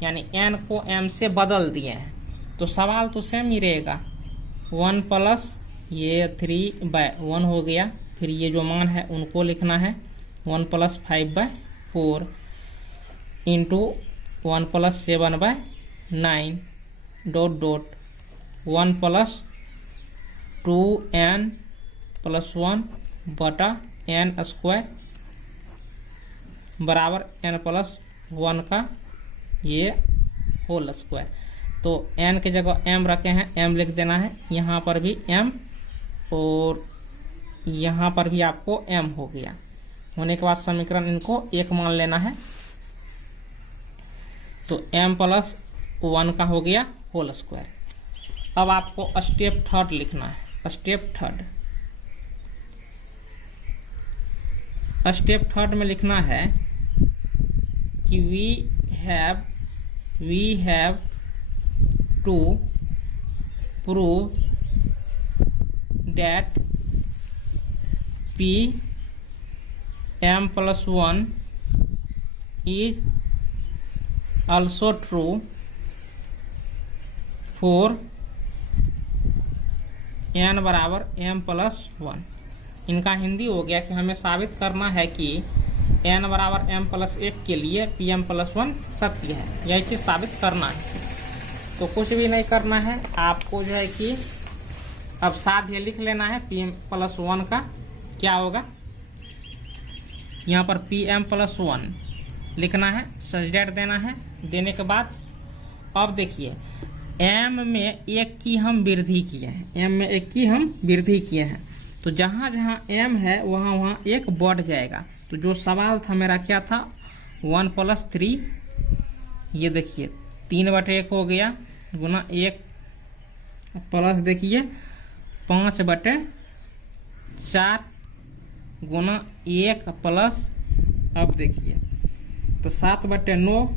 यानी n को m से बदल दिए हैं। तो सवाल तो सेम ही रहेगा। 1 + ये 3/1 हो गया। फिर ये जो मान है उनको लिखना है 1 + 5/4 इंटू 1 + 7/9 ... 1 + 2n + 1 बटा n² बराबर n + 1 का ये होल स्क्वायर। तो n की जगह m रखे हैं, m लिख देना है, यहाँ पर भी m और यहाँ पर भी आपको m हो गया। होने के बाद समीकरण इनको 1 मान लेना है। तो m + 1 का हो गया होल स्क्वायर। अब आपको स्टेप 3 लिखना है। स्टेप 3 में लिखना है कि we have to prove that Pm + 1 is also true for n = m + 1। इनका हिंदी हो गया कि हमें साबित करना है कि n = m + 1 के लिए Pm + 1 सत्य है। यही चीज़ साबित करना है। तो कुछ भी नहीं करना है, आपको जो है कि अब साध्य लिख लेना है। Pm + 1 का क्या होगा, यहाँ पर Pm + 1 लिखना है, सच डेट देना है। देने के बाद अब देखिए m में 1 की हम वृद्धि किए हैं, m में 1 की हम वृद्धि किए हैं, तो जहाँ जहाँ m है वहाँ वहाँ 1 बढ़ जाएगा। तो जो सवाल था मेरा क्या था, 1 + 3, ये देखिए 3/1 हो गया, गुना 1 प्लस देखिए 5/4 गुना 1 प्लस, अब देखिए तो 7/9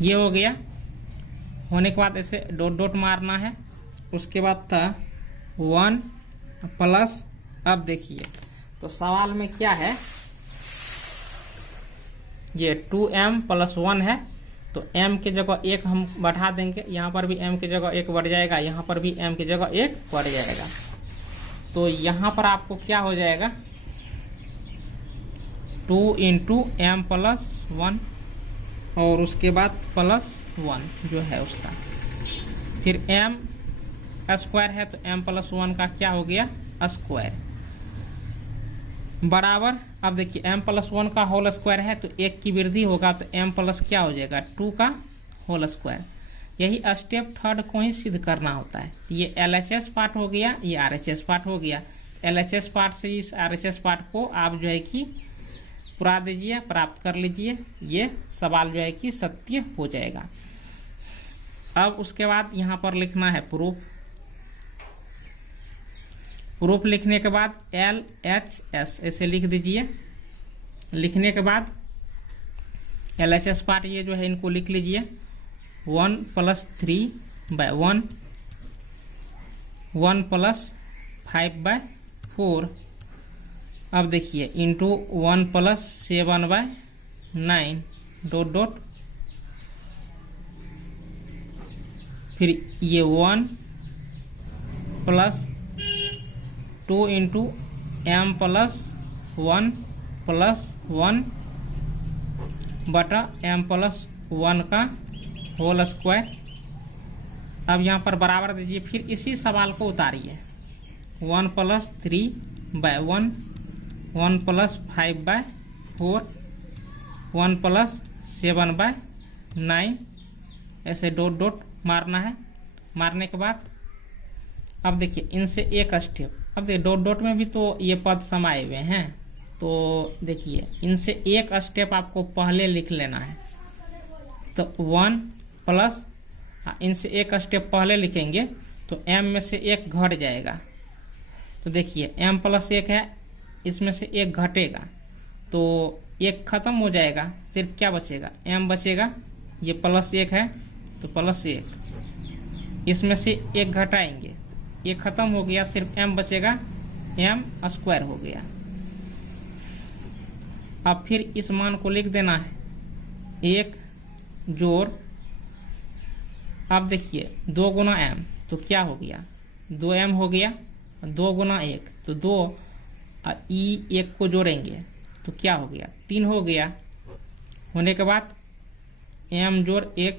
ये हो गया। होने के बाद ऐसे डॉट मारना है। उसके बाद था 1 प्लस, अब देखिए तो सवाल में क्या है, ये 2m + 1 है, तो m की जगह 1 हम बढ़ा देंगे, यहाँ पर भी m की जगह 1 बढ़ जाएगा, यहाँ पर भी m की जगह 1 बढ़ जाएगा। तो यहाँ पर आपको क्या हो जाएगा 2 × m + 1 और उसके बाद +1 जो है उसका, फिर m² है तो m + 1 का क्या हो गया स्क्वायर बराबर। अब देखिए m + 1 का होल स्क्वायर है तो 1 की वृद्धि होगा, तो m प्लस क्या हो जाएगा 2 का होल स्क्वायर। यही स्टेप 3 को ही सिद्ध करना होता है। ये LHS पार्ट हो गया, ये RHS पार्ट हो गया। LHS पार्ट से इस RHS पार्ट को आप जो है कि पुरा दीजिए, प्राप्त कर लीजिए, ये सवाल जो है कि सत्य हो जाएगा। अब उसके बाद यहाँ पर लिखना है प्रूफ। प्रूफ लिखने के बाद LHS ऐसे लिख दीजिए। लिखने के बाद LHS पार्ट ये जो है इनको लिख लीजिए 1 + 3/1, 1 + 5/4। अब देखिए इंटू 1 + 7/9 ... फिर ये 1 + 2 इंटू m + 1 + 1 बटा m + 1 का होल स्क्वायर। अब यहाँ पर बराबर दीजिए, फिर इसी सवाल को उतारिए 1 + 3/1, 1 + 5/4, 1 + 7/9 ऐसे ... मारना है। मारने के बाद अब देखिए इनसे एक स्टेप, अब देखिए ... में भी तो ये पद समाये हुए हैं, तो देखिए इनसे एक स्टेप आपको पहले लिख लेना है। तो 1 प्लस इनसे एक स्टेप पहले लिखेंगे तो m में से एक घट जाएगा। तो देखिए m + 1 है, इसमें से एक घटेगा तो एक खत्म हो जाएगा, सिर्फ क्या बचेगा, m बचेगा। ये +1 है तो +1, इसमें से एक घटाएंगे, ये खत्म हो गया, सिर्फ m बचेगा, m² हो गया। अब फिर इस मान को लिख देना है 1 जोड़, अब देखिए 2 गुना m तो क्या हो गया, 2m हो गया, 2 गुना 1 तो 2, और ई 1 को जोड़ेंगे तो क्या हो गया, 3 हो गया। होने के बाद m जोड़ 1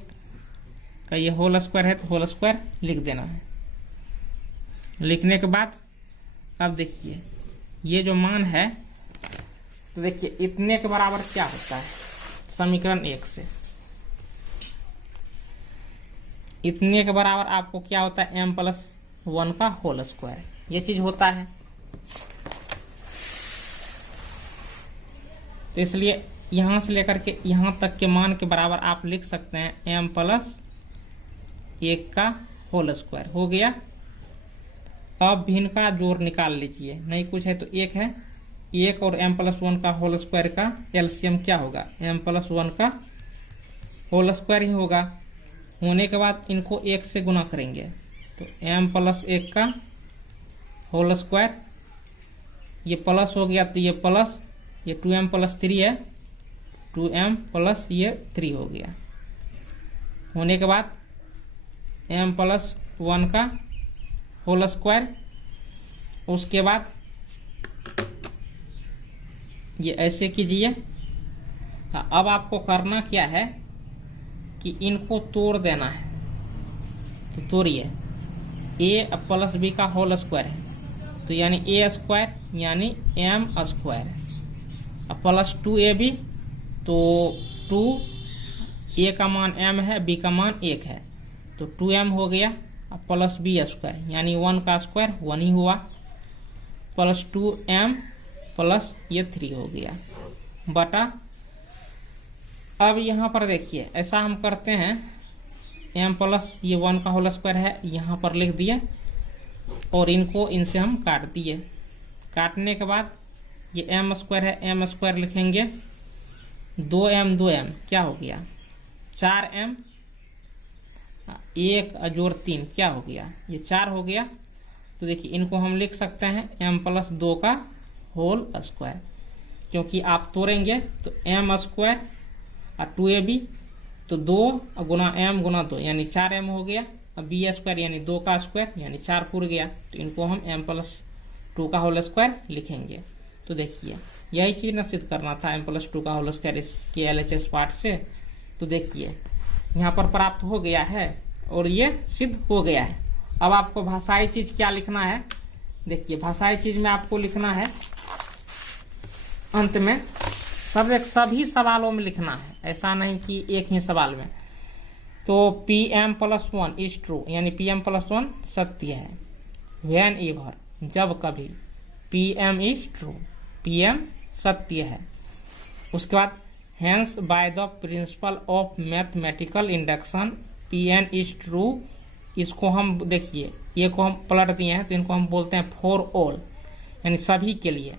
का ये होल स्क्वायर है तो होल स्क्वायर लिख देना है। लिखने के बाद अब देखिए ये जो मान है, तो देखिए इतने के बराबर क्या होता है समीकरण 1 से, इतने के बराबर आपको क्या होता है m + 1 का होल स्क्वायर, ये चीज होता है। तो इसलिए यहां से लेकर के यहां तक के मान के बराबर आप लिख सकते हैं m + 1 का होल स्क्वायर हो गया। अब भिन्न का जोड़ निकाल लीजिए, नहीं कुछ है तो 1 है, 1 और m + 1 का होल स्क्वायर का एलसीएम क्या होगा, m + 1 का होल स्क्वायर ही होगा। होने के बाद इनको 1 से गुना करेंगे तो m + 1 का होल स्क्वायर, ये प्लस हो गया तो ये प्लस, ये 2m + 3 है, 2m + ये 3 हो गया। होने के बाद m + 1 का होल स्क्वायर, उसके बाद ये ऐसे कीजिए। अब आपको करना क्या है कि इनको तोड़ देना है, तो तोड़िए, a + b का होल स्क्वायर है तो यानी a² यानी m², प्लस 2ab तो 2, a का मान m है, b का मान 1 है तो 2m हो गया, प्लस b² यानी 1 का स्क्वायर 1 ही हुआ, प्लस 2m प्लस ये 3 हो गया बटा। अब यहाँ पर देखिए ऐसा हम करते हैं, m प्लस ये 1 का होल स्क्वायर है यहाँ पर लिख दिए और इनको इनसे हम काट दिए। काटने के बाद ये m² है, m² लिखेंगे, 2m 2m क्या हो गया, 4m, 1 जोड़ 3 क्या हो गया, ये 4 हो गया। तो देखिए इनको हम लिख सकते हैं m + 2 का होल स्क्वायर, क्योंकि आप तोड़ेंगे तो m² और 2ab तो 2 गुना m गुना 2 यानी 4m हो गया, अब b² यानी 2 का स्क्वायर यानी 4 पूर गया, तो इनको हम m + 2 का होल स्क्वायर लिखेंगे। तो देखिए यही चीज न सिद्ध करना था m + 2 का होल स्क्वायर इसके LHS पार्ट से। तो देखिए यहाँ पर प्राप्त हो गया है और ये सिद्ध हो गया है। अब आपको भाषाई चीज क्या लिखना है, देखिए भाषाई चीज में आपको लिखना है अंत में सभी सवालों में लिखना है, ऐसा नहीं कि एक ही सवाल में। तो Pm + 1 इज ट्रू यानी Pm + 1 सत्य है, व्हेन एवर जब कभी, Pm इज ट्रू Pm सत्य है। उसके बाद hence by the principle of mathematical induction Pn is true, इसको हम देखिए ये को हम पलट दिए हैं तो इनको हम बोलते हैं फॉर ऑल यानी सभी के लिए,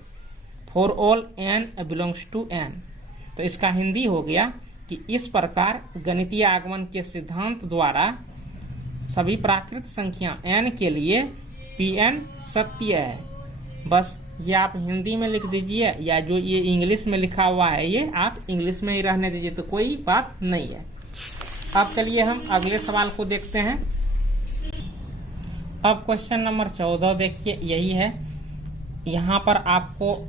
for all n belongs to n। तो इसका हिंदी हो गया कि इस प्रकार गणितीय आगमन के सिद्धांत द्वारा सभी प्राकृत संख्या n के लिए Pn सत्य है। बस ये आप हिंदी में लिख दीजिए, या जो ये इंग्लिश में लिखा हुआ है ये आप इंग्लिश में ही रहने दीजिए, तो कोई बात नहीं है। अब चलिए हम अगले सवाल को देखते हैं। अब क्वेश्चन नंबर 14 देखिए, यही है। यहाँ पर आपको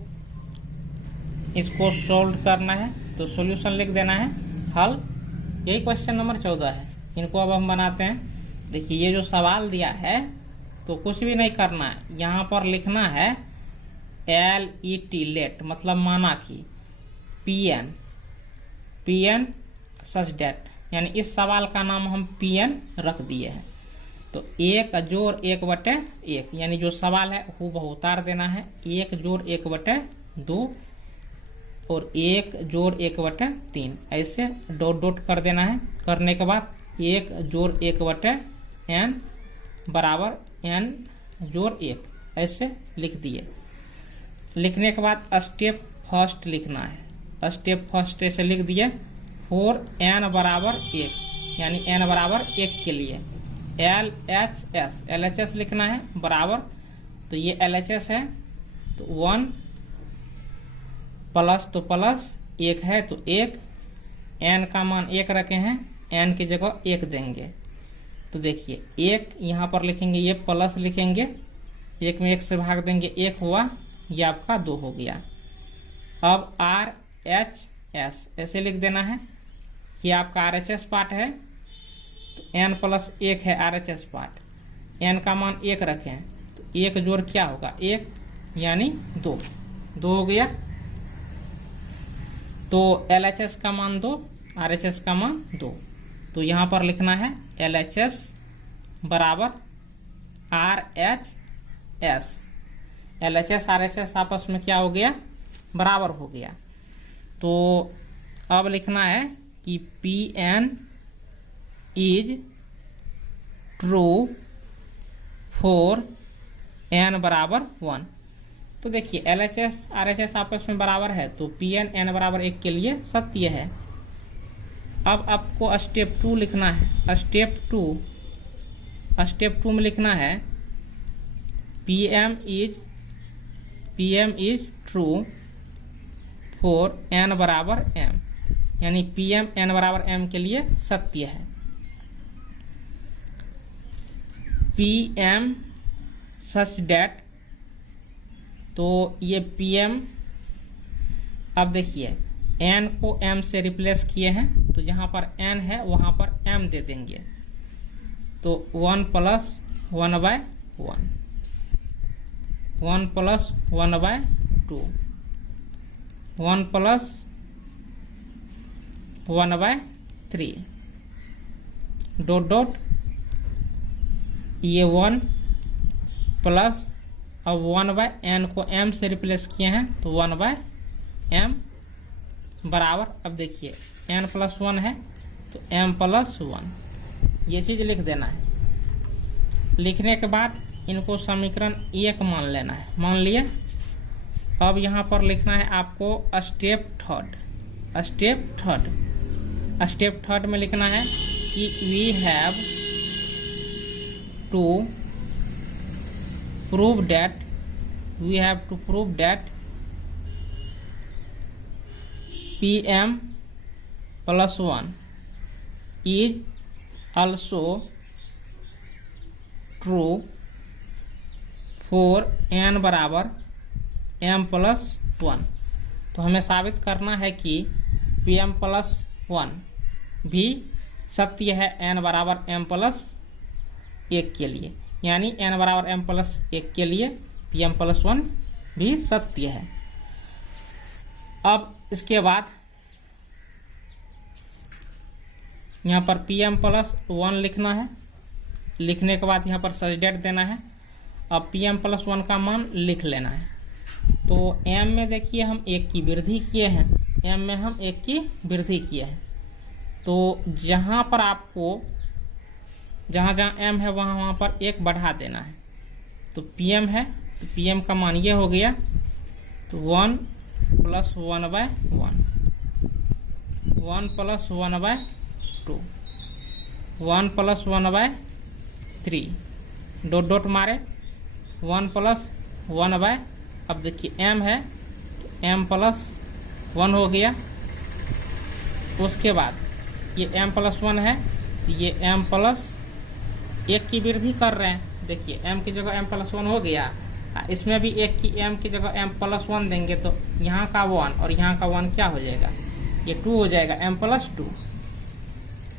इसको सोल्व करना है, तो सॉल्यूशन लिख देना है, हल। यही क्वेश्चन नंबर 14 है। इनको अब हम बनाते हैं। देखिए ये जो सवाल दिया है तो कुछ भी नहीं करना है, यहाँ पर लिखना है LET लेट, मतलब माना कि PN सच डेट, यानी इस सवाल का नाम हम PN रख दिए हैं। तो 1 जोड़ 1/1, यानी जो सवाल है वो बहु उतार देना है। 1 जोड़ 1/2 और 1 जोड़ 1/3, ऐसे डॉट डॉट कर देना है। करने के बाद 1 जोड़ 1/n बराबर n जोड़ 1, ऐसे लिख दिए। लिखने के बाद स्टेप फर्स्ट लिखना है। स्टेप फर्स्ट ऐसे लिख दिए। 4n बराबर 1, यानी n बराबर 1 के लिए LHS लिखना है बराबर, तो ये LHS है, तो 1 प्लस, तो प्लस 1 है तो 1, n का मान 1 रखे हैं, n की जगह 1 देंगे। तो देखिए 1 यहाँ पर लिखेंगे, ये प्लस लिखेंगे, 1 में 1 से भाग देंगे, 1 हुआ, ये आपका 2 हो गया। अब RHS ऐसे लिख देना है, ये आपका RHS पार्ट है, तो n प्लस 1 है RHS पार्ट, n का मान 1 रखें, तो 1 जोड़ क्या होगा 1, यानी 2 हो गया। तो LHS का मान 2, RHS का मान 2, तो यहाँ पर लिखना है LHS बराबर RHS। LHS RHS आपस में क्या हो गया, बराबर हो गया। तो अब लिखना है कि PN is true for n बराबर 1। तो देखिए LHS RHS आपस में बराबर है, तो PN n बराबर 1 के लिए सत्य है। अब आपको स्टेप 2 लिखना है। स्टेप 2 में लिखना है PM is true for n बराबर m, यानी PM n बराबर m के लिए सत्य है। PM सच डेट, तो ये PM, अब देखिए n को m से रिप्लेस किए हैं, तो जहां पर n है वहां पर m दे देंगे, तो 1 plus 1/1, 1 plus 1/2, 1 plus 1/3, dot dot, ये 1 प्लस, अब 1/n को m से रिप्लेस किए हैं, तो 1/m बराबर, अब देखिए n प्लस 1 है तो m प्लस 1, ये चीज लिख देना है। लिखने के बाद इनको समीकरण 1 मान लेना है, मान लिए। अब यहाँ पर लिखना है आपको स्टेप थर्ड में लिखना है कि we have to prove that PM plus 1 is also true for n बराबर m प्लस 1। तो हमें साबित करना है कि PM प्लस 1 भी सत्य है n बराबर m प्लस 1 के लिए, यानी n बराबर m प्लस 1 के लिए PM प्लस 1 भी सत्य है। अब इसके बाद यहाँ पर PM प्लस 1 लिखना है। लिखने के बाद यहाँ पर सच डेट देना है। अब PM प्लस 1 का मान लिख लेना है। तो m में देखिए हम 1 की वृद्धि किए हैं, m में हम 1 की वृद्धि किए हैं। तो जहाँ पर आपको जहाँ m है वहाँ पर 1 बढ़ा देना है। तो PM है तो PM का मान ये हो गया, तो 1 प्लस 1/1, 1 + 1/2, 1 + 1/3, डॉट डॉट मारे 1 + 1/, अब देखिए m है, m + 1 हो गया। उसके बाद ये m + 1 है, ये m + 1 की वृद्धि कर रहे हैं। देखिए m की जगह m + 1 हो गया, इसमें भी 1 की m की जगह m + 1 देंगे तो यहाँ का 1 और यहाँ का 1 क्या हो जाएगा, ये 2 हो जाएगा, m + 2।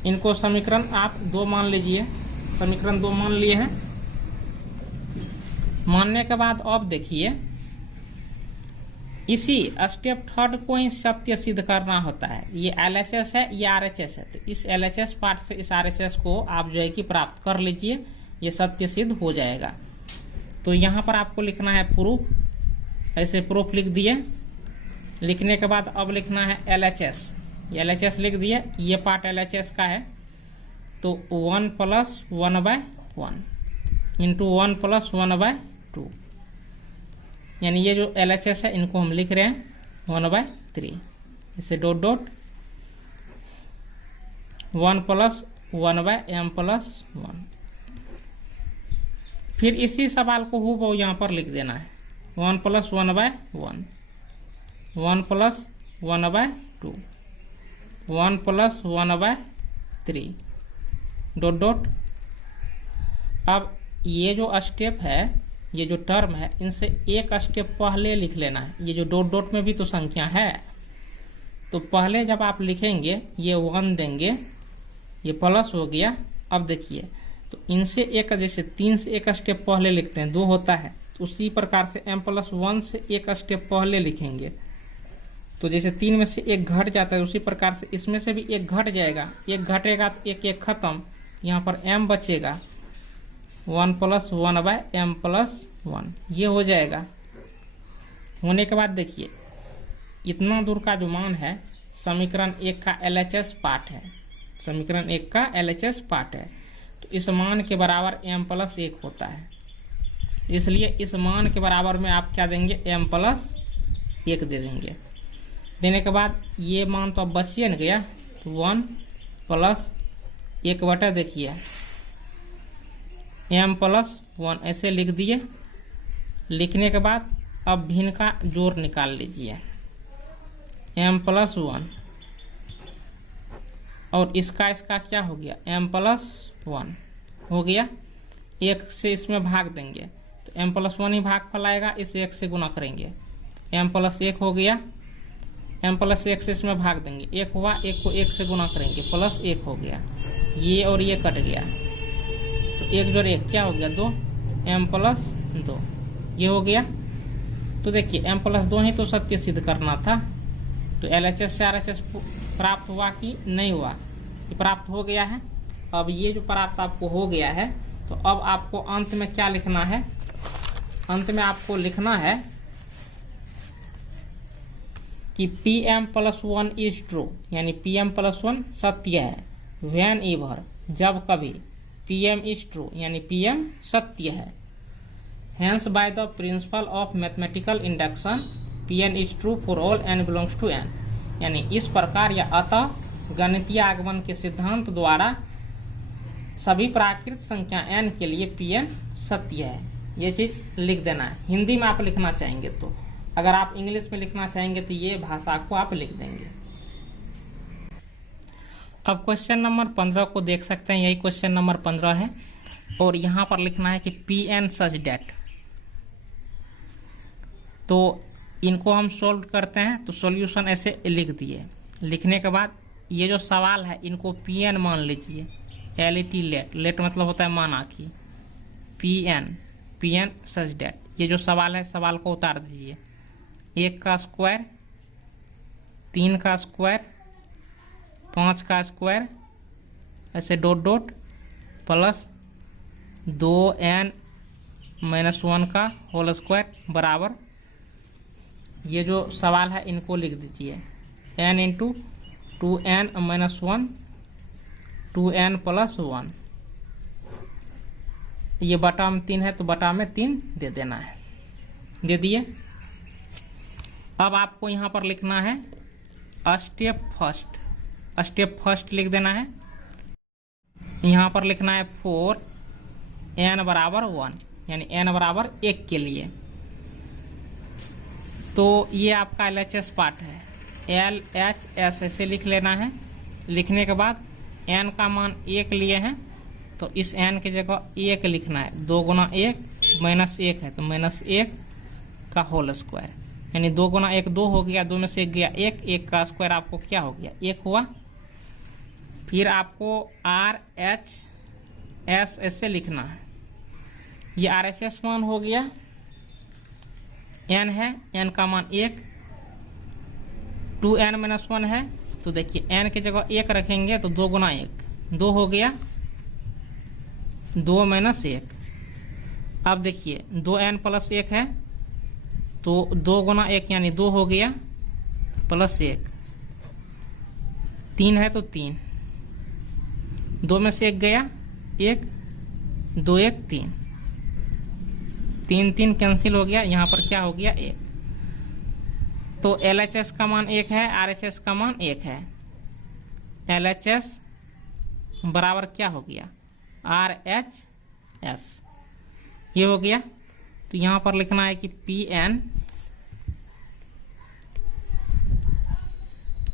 इनको समीकरण आप 2 मान लीजिए, समीकरण 2 मान लिए हैं। मानने के बाद अब देखिए इसी स्टेप थर्ड को ही सत्य सिद्ध करना होता है। ये LHS है, ये RHS है, तो इस LHS पार्ट से इस RHS को आप जो है कि प्राप्त कर लीजिए, ये सत्य सिद्ध हो जाएगा। तो यहाँ पर आपको लिखना है प्रूफ, ऐसे प्रूफ लिख दिए। लिखने के बाद अब लिखना है LHS, ये LHS लिख दिए, ये पार्ट LHS का है। तो 1 + 1/1 इंटू 1 + 1/2, यानी ये जो LHS है इनको हम लिख रहे हैं 1/3, इसे डॉट डॉट 1 + 1/m + 1। फिर इसी सवाल को हूबहू यहाँ पर लिख देना है, 1 + 1/1, 1 + 1/2, 1 + 1/3, डॉट डॉट। अब ये जो स्टेप है, ये जो टर्म है, इनसे एक स्टेप पहले लिख लेना है। ये जो डॉट डॉट में भी तो संख्या है, तो पहले जब आप लिखेंगे ये 1 देंगे, ये प्लस हो गया। अब देखिए तो इनसे एक, जैसे 3 से एक स्टेप पहले लिखते हैं 2 होता है, उसी प्रकार से m + 1 से एक स्टेप पहले लिखेंगे। तो जैसे 3 में से एक घट जाता है, उसी प्रकार से इसमें से भी एक घट जाएगा, एक घटेगा तो एक एक खत्म, यहाँ पर m बचेगा, 1 + 1/m + 1, ये हो जाएगा। होने के बाद देखिए इतना दूर का जो मान है समीकरण 1 का LHS पार्ट है, समीकरण 1 का LHS पार्ट है, तो इस मान के बराबर m + 1 होता है। इसलिए इस मान के बराबर में आप क्या देंगे, m + 1 दे देंगे। देने के बाद ये मान तो अब बचिए न गया, तो 1 + 1 बटा देखिए m + 1 ऐसे लिख दिए। लिखने के बाद अब भिन्न का जोड़ निकाल लीजिए, m + 1 और इसका क्या हो गया, m + 1 हो गया। 1 से इसमें भाग देंगे तो m + 1 ही भाग फैलाएगा, इस 1 से गुना करेंगे, m + 1 हो गया। m + 1 से इसमें भाग देंगे, 1 हुआ, 1 को 1 से गुना करेंगे, +1 हो गया। ये और ये कट गया, तो 1 जोड़ 1 क्या हो गया, 2, m + 2 ये हो गया। तो देखिए m + 2 ही तो सत्य सिद्ध करना था। तो LHS से RHS प्राप्त हुआ कि नहीं हुआ, ये प्राप्त हो गया है। अब ये जो प्राप्त आपको हो गया है, तो अब आपको अंत में क्या लिखना है, अंत में आपको लिखना है कि Pm + 1 इज ट्रू, यानी Pm + 1 सत्य है। व्हेन एवर, जब कभी, Pm इज ट्रू यानी Pm सत्य है। Hence by the principle of mathematical induction, Pn is true for all n belongs to n, यानी इस प्रकार या अतः गणितीय आगमन के सिद्धांत द्वारा सभी प्राकृत संख्या n के लिए Pn सत्य है। ये चीज लिख देना है। हिंदी में आप लिखना चाहेंगे तो, अगर आप इंग्लिश में लिखना चाहेंगे तो ये भाषा को आप लिख देंगे। अब क्वेश्चन नंबर 15 को देख सकते हैं, यही क्वेश्चन नंबर 15 है और यहाँ पर लिखना है कि Pn such that। तो इनको हम सोल्व करते हैं, तो सॉल्यूशन ऐसे लिख दिए। लिखने के बाद ये जो सवाल है इनको Pn मान लीजिए, LET लेट मतलब होता है माना कि, Pn सच डेट। ये जो सवाल है, सवाल को उतार दीजिए, 1 का स्क्वायर, 3 का स्क्वायर, 5 का स्क्वायर, ऐसे डॉट डॉट प्लस 2n - 1 का होल स्क्वायर बराबर, ये जो सवाल है इनको लिख दीजिए, n × 2n - 1 2n + 1, ये बटा में 3 है तो बटा में 3 दे देना है, दे दिए। अब आपको यहाँ पर लिखना है स्टेप फर्स्ट, स्टेप फर्स्ट लिख देना है। यहाँ पर लिखना है 4 n बराबर 1, यानी n बराबर 1 के लिए। तो ये आपका LHS पार्ट है, LHS ऐसे लिख लेना है। लिखने के बाद n का मान 1 लिए हैं, तो इस n की जगह 1 लिखना है। 2 गुना 1 -1 है, तो -1 का होल स्क्वायर, यानी 2 गुना 1 2 हो गया, 2 में से 1 गया 1, 1 का स्क्वायर आपको क्या हो गया 1 हुआ। फिर आपको RHS ऐसे लिखना है। ये RHS मान हो गया, n है, n का मान 1, 2n-1 है, तो देखिए n की जगह 1 रखेंगे तो 2 गुना 1 2 हो गया, 2 - 1। अब देखिए 2n + 1 है, तो 2 गुना 1 यानी 2 हो गया, +1, 3 है तो 3, 2 में से 1 गया 1, 2 1 3, 3 3 कैंसिल हो गया, यहाँ पर क्या हो गया 1। तो LHS का मान 1 है, RHS का मान 1 है। LHS बराबर क्या हो गया RHS, ये हो गया। तो यहाँ पर लिखना है कि Pn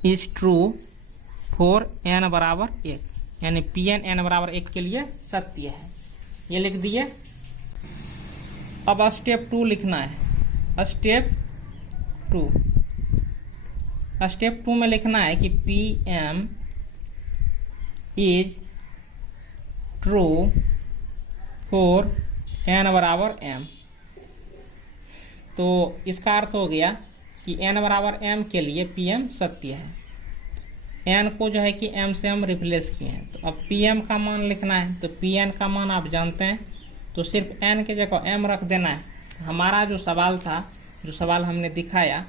is true for n बराबर 1, यानी Pn n बराबर 1 के लिए सत्य है। ये लिख दिए। अब स्टेप 2 लिखना है। स्टेप 2 में लिखना है कि Pm is true for n बराबर m। तो इसका अर्थ हो गया कि n बराबर m के लिए Pm सत्य है। n को जो है कि m से हम रिप्लेस किए हैं, तो अब Pm का मान लिखना है। तो Pn का मान आप जानते हैं, तो सिर्फ n की जगह m रख देना है। हमारा जो सवाल था, जो सवाल हमने दिखाया,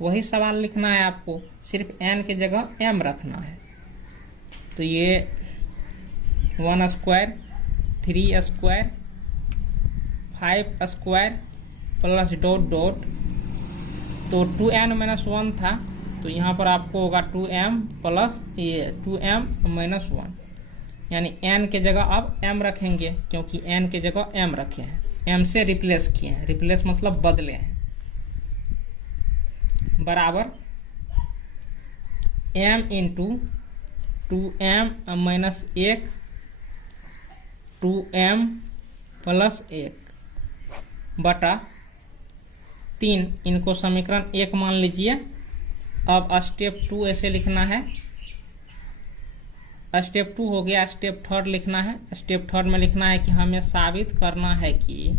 वही सवाल लिखना है आपको, सिर्फ n की जगह m रखना है। तो ये 1 square 3 square 5 square plus dot dot, तो 2n-1 था, तो यहाँ पर आपको होगा 2m प्लस ये 2m-1, यानी n की जगह अब m रखेंगे, क्योंकि n की जगह m रखे हैं, m से रिप्लेस किए हैं। रिप्लेस मतलब बदले हैं। बराबर m into 2m-1 2m plus 1 बटा 3। इनको समीकरण 1 मान लीजिए। अब स्टेप 2 ऐसे लिखना है। स्टेप 2 हो गया, स्टेप 3 लिखना है। स्टेप 3 में लिखना है कि हमें साबित करना है कि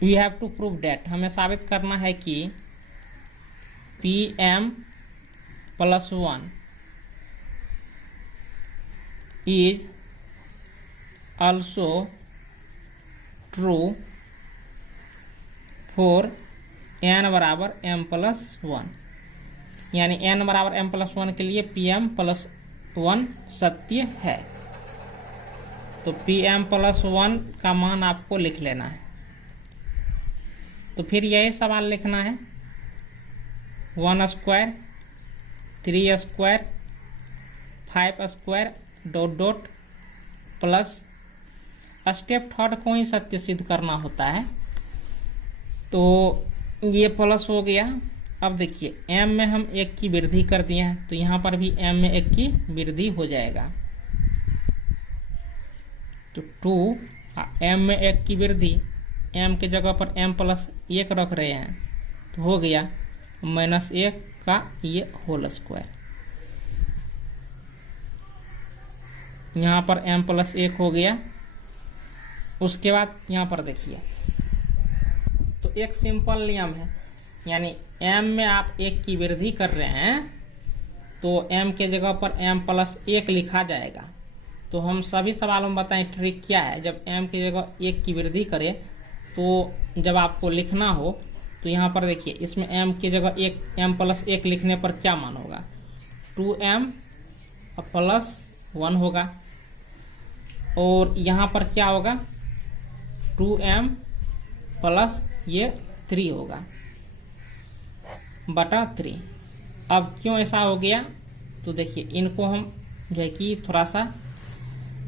we have to prove that, हमें साबित करना है कि Pm + 1 is also true for n बराबर m + 1, यानी n बराबर m + 1 के लिए Pm + 1 सत्य है। तो Pm + 1 का मान आपको लिख लेना है। तो फिर यही सवाल लिखना है। 1 square 3 square 5 square dot dot plus step 3 को ही सत्य सिद्ध करना होता है। तो ये प्लस हो गया। अब देखिए m में हम 1 की वृद्धि कर दिए हैं, तो यहाँ पर भी m में 1 की वृद्धि हो जाएगा। तो 2 m में 1 की वृद्धि, m के जगह पर m + 1 रख रहे हैं, तो हो गया -1 का ये होल स्क्वायर। यहाँ पर m + 1 हो गया। उसके बाद यहाँ पर देखिए, तो एक सिंपल नियम है, यानी m में आप 1 की वृद्धि कर रहे हैं, तो m के जगह पर m + 1 लिखा जाएगा। तो हम सभी सवालों में बताएं ट्रिक क्या है। जब m की जगह 1 की वृद्धि करें, तो जब आपको लिखना हो, तो यहाँ पर देखिए, इसमें m की जगह m + 1 लिखने पर क्या मान होगा, 2m + 1 होगा, और यहाँ पर क्या होगा 2m प्लस ये 3 होगा बटा 3। अब क्यों ऐसा हो गया, तो देखिए इनको हम जो है कि थोड़ा सा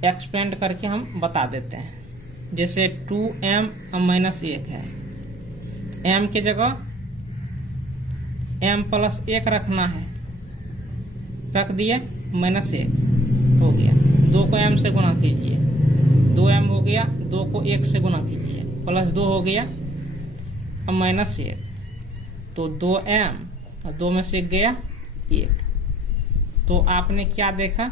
एक्सपेंड करके हम बता देते हैं। जैसे 2m माइनस 1 है, m की जगह m प्लस 1 रखना है, रख दिए, माइनस 1 हो गया, 2 को m से गुना कीजिए, 2m हो गया, 2 को 1 से गुना कीजिए, प्लस 2 हो गया, अब माइनस 1, तो 2m और 2 में से गया 1। तो आपने क्या देखा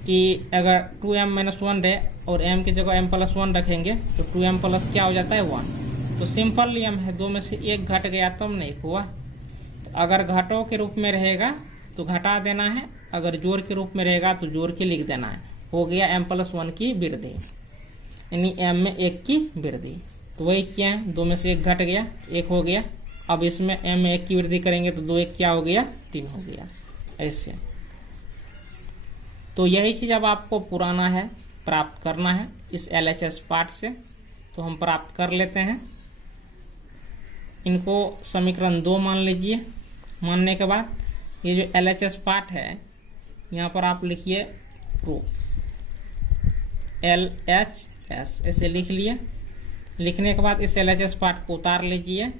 कि अगर 2m माइनस 1 रहे और m की जगह m प्लस 1 रखेंगे तो 2m प्लस क्या हो जाता है 1। तो सिंपल नियम है, 2 में से 1 घट गया तब नहीं हुआ। तो अगर घटों के रूप में रहेगा तो घटा देना है, अगर जोड़ के रूप में रहेगा तो जोड़ के लिख देना है। हो गया m प्लस 1 की वृद्धि, यानी m में 1 की वृद्धि। तो वही क्या है, 2 में से 1 घट गया, 1 हो गया। अब इसमें m में 1 की वृद्धि करेंगे तो 2 1 क्या हो गया 3 हो गया, ऐसे। तो यही चीज अब आपको पुराना है, प्राप्त करना है इस LHS पार्ट से। तो हम प्राप्त कर लेते हैं, इनको समीकरण 2 मान लीजिए। मानने के बाद ये जो LHS पार्ट है यहाँ पर आप लिखिए प्रूफ LHS, ऐसे लिख लिए। लिखने के बाद इस LHS पार्ट को उतार लीजिए।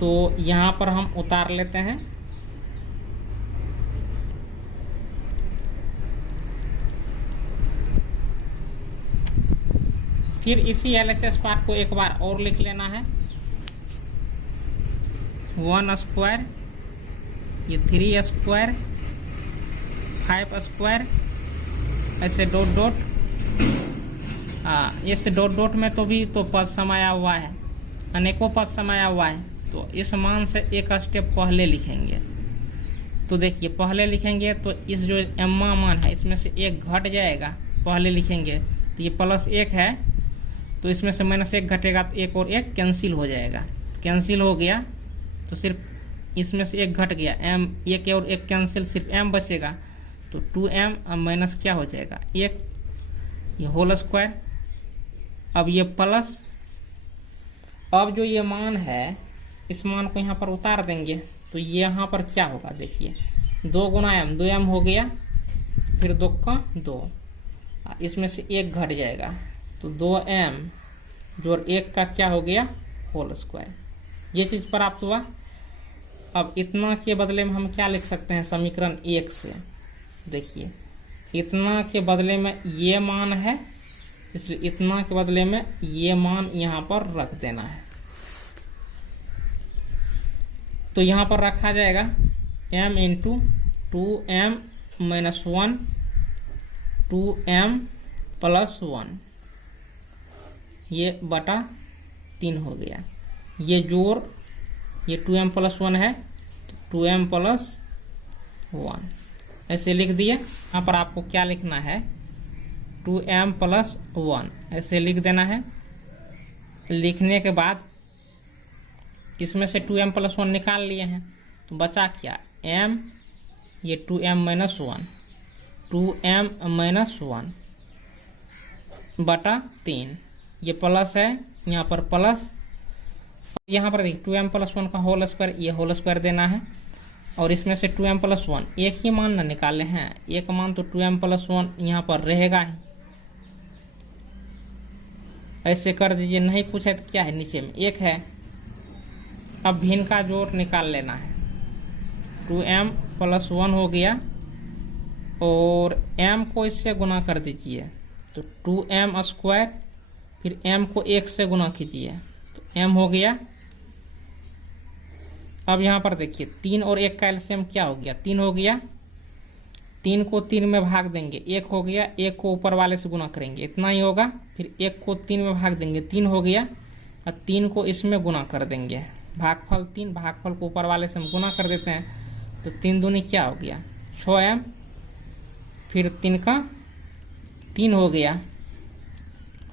तो यहाँ पर हम उतार लेते हैं। फिर इसी LHS पार्ट को एक बार और लिख लेना है, 1 स्क्वायर, ये 3 स्क्वायर, 5 स्क्वायर, ऐसे डॉट डॉट। इस डॉट डॉट में तो भी तो पद समाया हुआ है, अनेकों पद समाया हुआ है। तो इस मान से एक स्टेप पहले लिखेंगे। तो देखिए पहले लिखेंगे तो इस जो एम्मा मान है इसमें से 1 घट जाएगा, पहले लिखेंगे। तो ये प्लस 1 है, तो इसमें से माइनस 1 घटेगा तो 1 और 1 कैंसिल हो जाएगा, कैंसिल हो गया। तो सिर्फ इसमें से 1 घट गया, m 1 और 1 कैंसिल, सिर्फ m बचेगा। तो 2m माइनस क्या हो जाएगा 1, ये होल स्क्वायर। अब ये प्लस, अब जो ये मान है इस मान को यहाँ पर उतार देंगे। तो ये यहाँ पर क्या होगा, देखिए 2 गुना m, 2m हो गया, फिर 2 का 2, इसमें से 1 घट जाएगा तो 2m जोड़ 1 का क्या हो गया होल स्क्वायर। ये चीज प्राप्त हुआ। अब इतना के बदले में हम क्या लिख सकते हैं समीकरण 1 से, देखिए इतना के बदले में ये मान है, इसलिए इतना के बदले में ये मान यहाँ पर रख देना है। तो यहाँ पर रखा जाएगा m into 2m minus 1 2m plus 1, ये बटा 3 हो गया। ये जोड़, ये 2m प्लस 1 है तो 2m प्लस 1 ऐसे लिख दिए। यहाँ पर आपको क्या लिखना है 2m प्लस 1 ऐसे लिख देना है। लिखने के बाद इसमें से 2m प्लस 1 निकाल लिए हैं तो बचा क्या m, ये 2m माइनस 1, 2m माइनस 1 बटा 3, ये प्लस है यहाँ पर प्लस, यहाँ पर देखिए 2m प्लस 1 का होल स्क्वायर, ये होल स्क्वायर देना है। और इसमें से 2m प्लस 1 एक ही मान ना निकाले हैं, एक मान तो 2m प्लस 1 यहाँ पर रहेगा ही, ऐसे कर दीजिए। नहीं कुछ है तो क्या है नीचे में 1 है। अब भिन्न का जोड़ निकाल लेना है, 2m प्लस 1 हो गया और m को इससे गुना कर दीजिए तो 2m स्क्वायर, फिर m को 1 से गुना कीजिए तो m हो गया। अब यहाँ पर देखिए 3 और 1 का एलसीएम क्या हो गया 3 हो गया, 3 को 3 में भाग देंगे 1 हो गया, 1 को ऊपर वाले से गुना करेंगे इतना ही होगा, फिर 1 को 3 में भाग देंगे 3 हो गया, और 3 को इसमें गुना कर देंगे, भागफल 3, भागफल को ऊपर वाले से हम गुना कर देते हैं तो 3 दूनी क्या हो गया 6m, फिर 3 का 3 हो गया।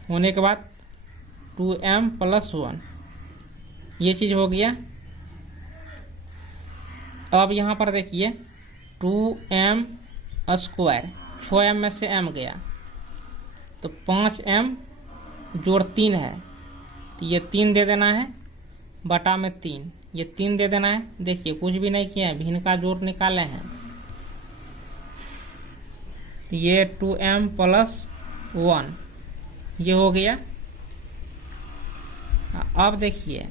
होने के बाद 2m प्लस 1, ये चीज हो गया। अब यहाँ पर देखिए 2m स्क्वायर, 6m में से m गया तो 5m जोड़ 3 है, तो ये 3 दे देना है बटा में 3, ये 3 दे देना है। देखिए कुछ भी नहीं किया है, भिन्न का जोड़ निकाले हैं। ये 2m प्लस 1 ये हो गया। अब देखिए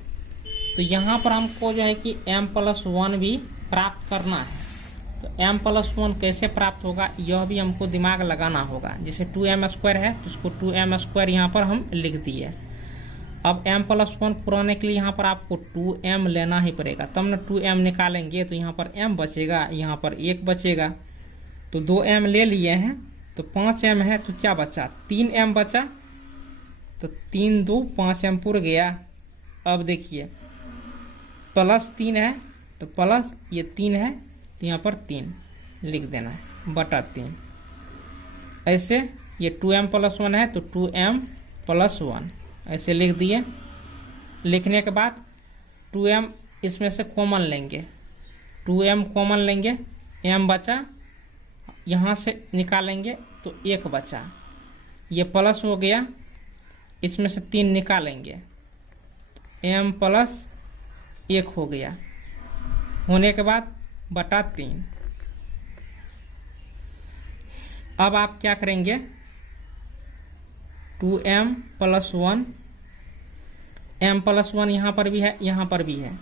तो यहाँ पर हमको जो है कि m प्लस 1 भी प्राप्त करना है। तो m प्लस 1 कैसे प्राप्त होगा यह भी हमको दिमाग लगाना होगा। जैसे 2m स्क्वायर है तो उसको 2m स्क्वायर यहाँ पर हम लिख दिए। अब m प्लस 1 पुराने के लिए यहाँ पर आपको 2m लेना ही पड़ेगा, तब ना 2m निकालेंगे तो यहाँ पर m बचेगा, यहाँ पर 1 बचेगा। तो 2m ले लिए हैं तो 5m है, तो क्या बचा 3m बचा, तो 3 2 5m पुर गया। अब देखिए प्लस 3 है तो प्लस ये 3 है तो यहाँ पर 3 लिख देना है बटा 3। ऐसे ये 2m प्लस 1 है तो 2m प्लस 1 ऐसे लिख दिए। लिखने के बाद 2m इसमें से कॉमन लेंगे, 2m कॉमन लेंगे, m बचा, यहाँ से निकालेंगे तो 1 बचा, ये प्लस हो गया, इसमें से 3 निकालेंगे, m प्लस 1 हो गया। होने के बाद बटा 3। अब आप क्या करेंगे 2m प्लस 1, m प्लस 1 यहाँ पर भी है, यहाँ पर भी है,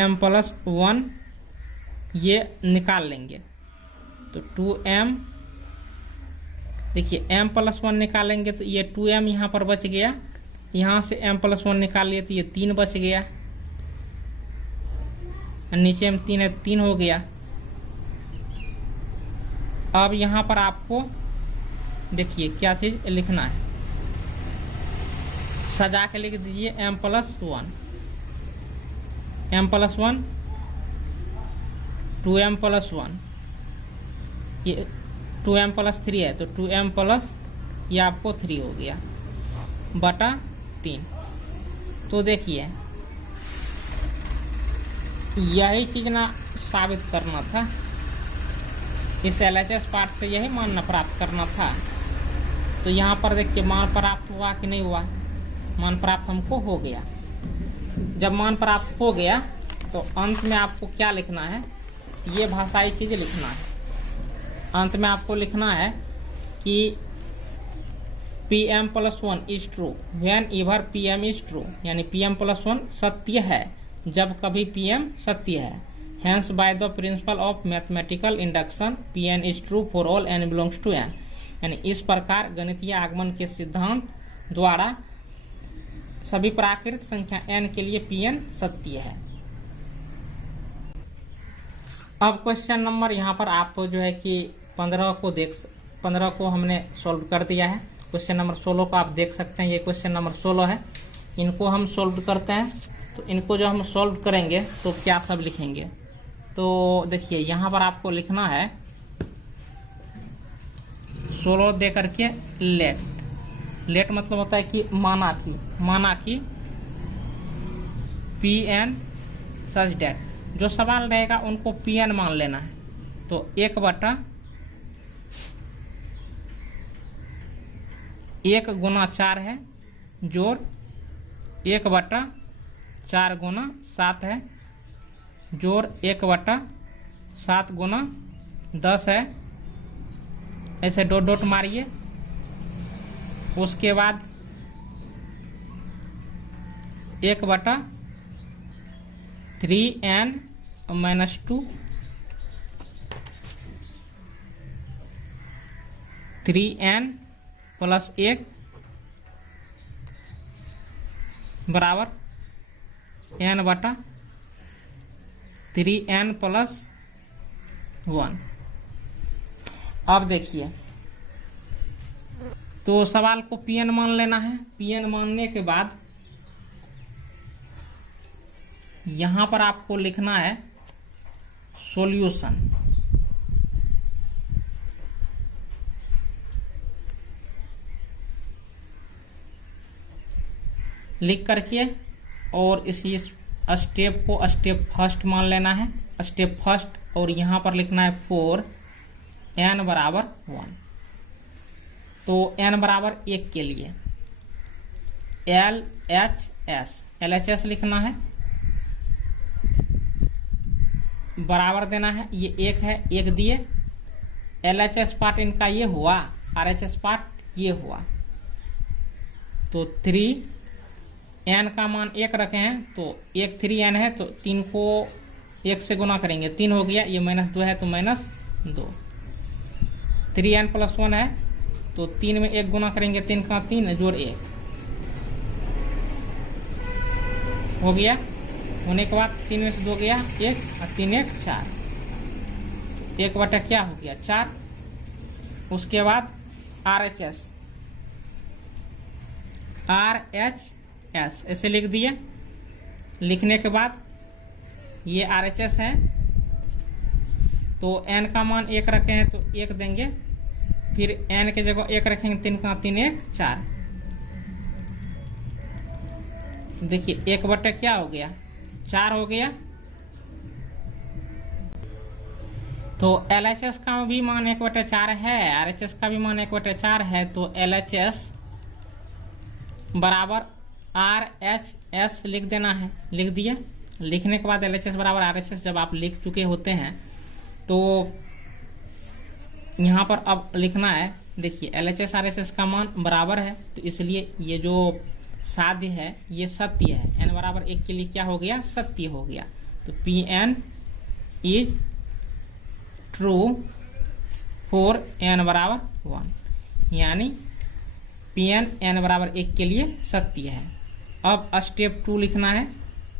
m प्लस 1 ये निकाल लेंगे तो 2m, देखिए m प्लस 1 निकालेंगे तो ये 2m यहाँ पर बच गया, यहाँ से m प्लस 1 निकाल लिए तो ये 3 बच गया, नीचे में 3 है, 3 हो गया। अब यहाँ पर आपको देखिए क्या चीज लिखना है, सजा के लिख दीजिए m plus 1, m plus 1 2m plus 1, ये 2m प्लस 3 है तो 2m प्लस ये आपको 3 हो गया बटा 3। तो देखिए यही चीज ना साबित करना था, इस LHS पार्ट से यही मान प्राप्त करना था। तो यहाँ पर देखिए मान प्राप्त हुआ कि नहीं हुआ, मान प्राप्त हमको हो गया। जब मान प्राप्त हो गया तो अंत में आपको क्या लिखना है, ये भाषाई चीज लिखना है। अंत में आपको लिखना है कि pm plus 1 is true when ever pm is true, यानी pm प्लस 1 सत्य है जब कभी pm सत्य है। Hence by the principle of mathematical induction pn is true for all n belongs to n, यानी इस प्रकार गणितीय आगमन के सिद्धांत द्वारा सभी प्राकृत संख्या n के लिए pn सत्य है। अब क्वेश्चन नंबर यहाँ पर आप जो है कि 15 को हमने सॉल्व कर दिया है। क्वेश्चन नंबर 16 को आप देख सकते हैं, ये क्वेश्चन नंबर 16 है। इनको हम सॉल्व करते हैं, तो इनको जो हम सॉल्व करेंगे तो क्या सब लिखेंगे, तो देखिए यहाँ पर आपको लिखना है 16 दे करके लेट मतलब होता है कि माना कि pn सच डेट, जो सवाल रहेगा उनको pn मान लेना है। तो 1 बटा 1 गुना 4 है, जोड़ 1 बटा 4 गुना 7 है, जोड़ 1 बटा 7 गुना 10 है। ऐसे डॉट डॉट मारिए। उसके बाद 1 बटा 3n माइनस 2, 3n प्लस 1 बराबर n बटा 3n प्लस 1। अब देखिए तो सवाल को pn मान लेना है। pn मानने के बाद यहां पर आपको लिखना है सॉल्यूशन। लिख करके और इसी स्टेप को स्टेप फर्स्ट मान लेना है, स्टेप फर्स्ट, और यहाँ पर लिखना है 4 n बराबर 1। तो n बराबर 1 के लिए LHS लिखना है, बराबर देना है, ये 1 है, 1 दिए, LHS पार्ट इनका ये हुआ, RHS पार्ट ये हुआ, तो 3 n का मान 1 रखे हैं, तो 1 3n है, तो 3 को 1 से गुना करेंगे, 3 हो गया, ये -2 है तो -2, 3n + 1 है, तो 3 में 1 गुना करेंगे, 3 का 3 जोड़ 1 हो गया। होने के बाद 3 में से 2 गया 1 और 3 1 4, 1 बटा क्या हो गया 4। उसके बाद RHS ऐसे लिख दिए। लिखने के बाद ये RHS है, तो n का मान 1 रखे हैं तो 1 देंगे, फिर n के जगह 1 रखेंगे, 3 का 3 1 4। देखिए 1 बटा क्या हो गया 4 हो गया। तो LHS का भी मान 1 बटा 4 है, RHS का भी मान 1 बटा 4 है, तो LHS बराबर RHS लिख देना है, लिख दिया। लिखने के बाद LHS बराबर RHS जब आप लिख चुके होते हैं तो यहाँ पर अब लिखना है, देखिए LHS RHS का मान बराबर है, तो इसलिए ये जो साध्य है ये सत्य है, n बराबर 1 के लिए क्या हो गया सत्य हो गया। तो Pn is true for n बराबर 1, यानी Pn n बराबर 1 के लिए सत्य है। अब स्टेप 2 लिखना है,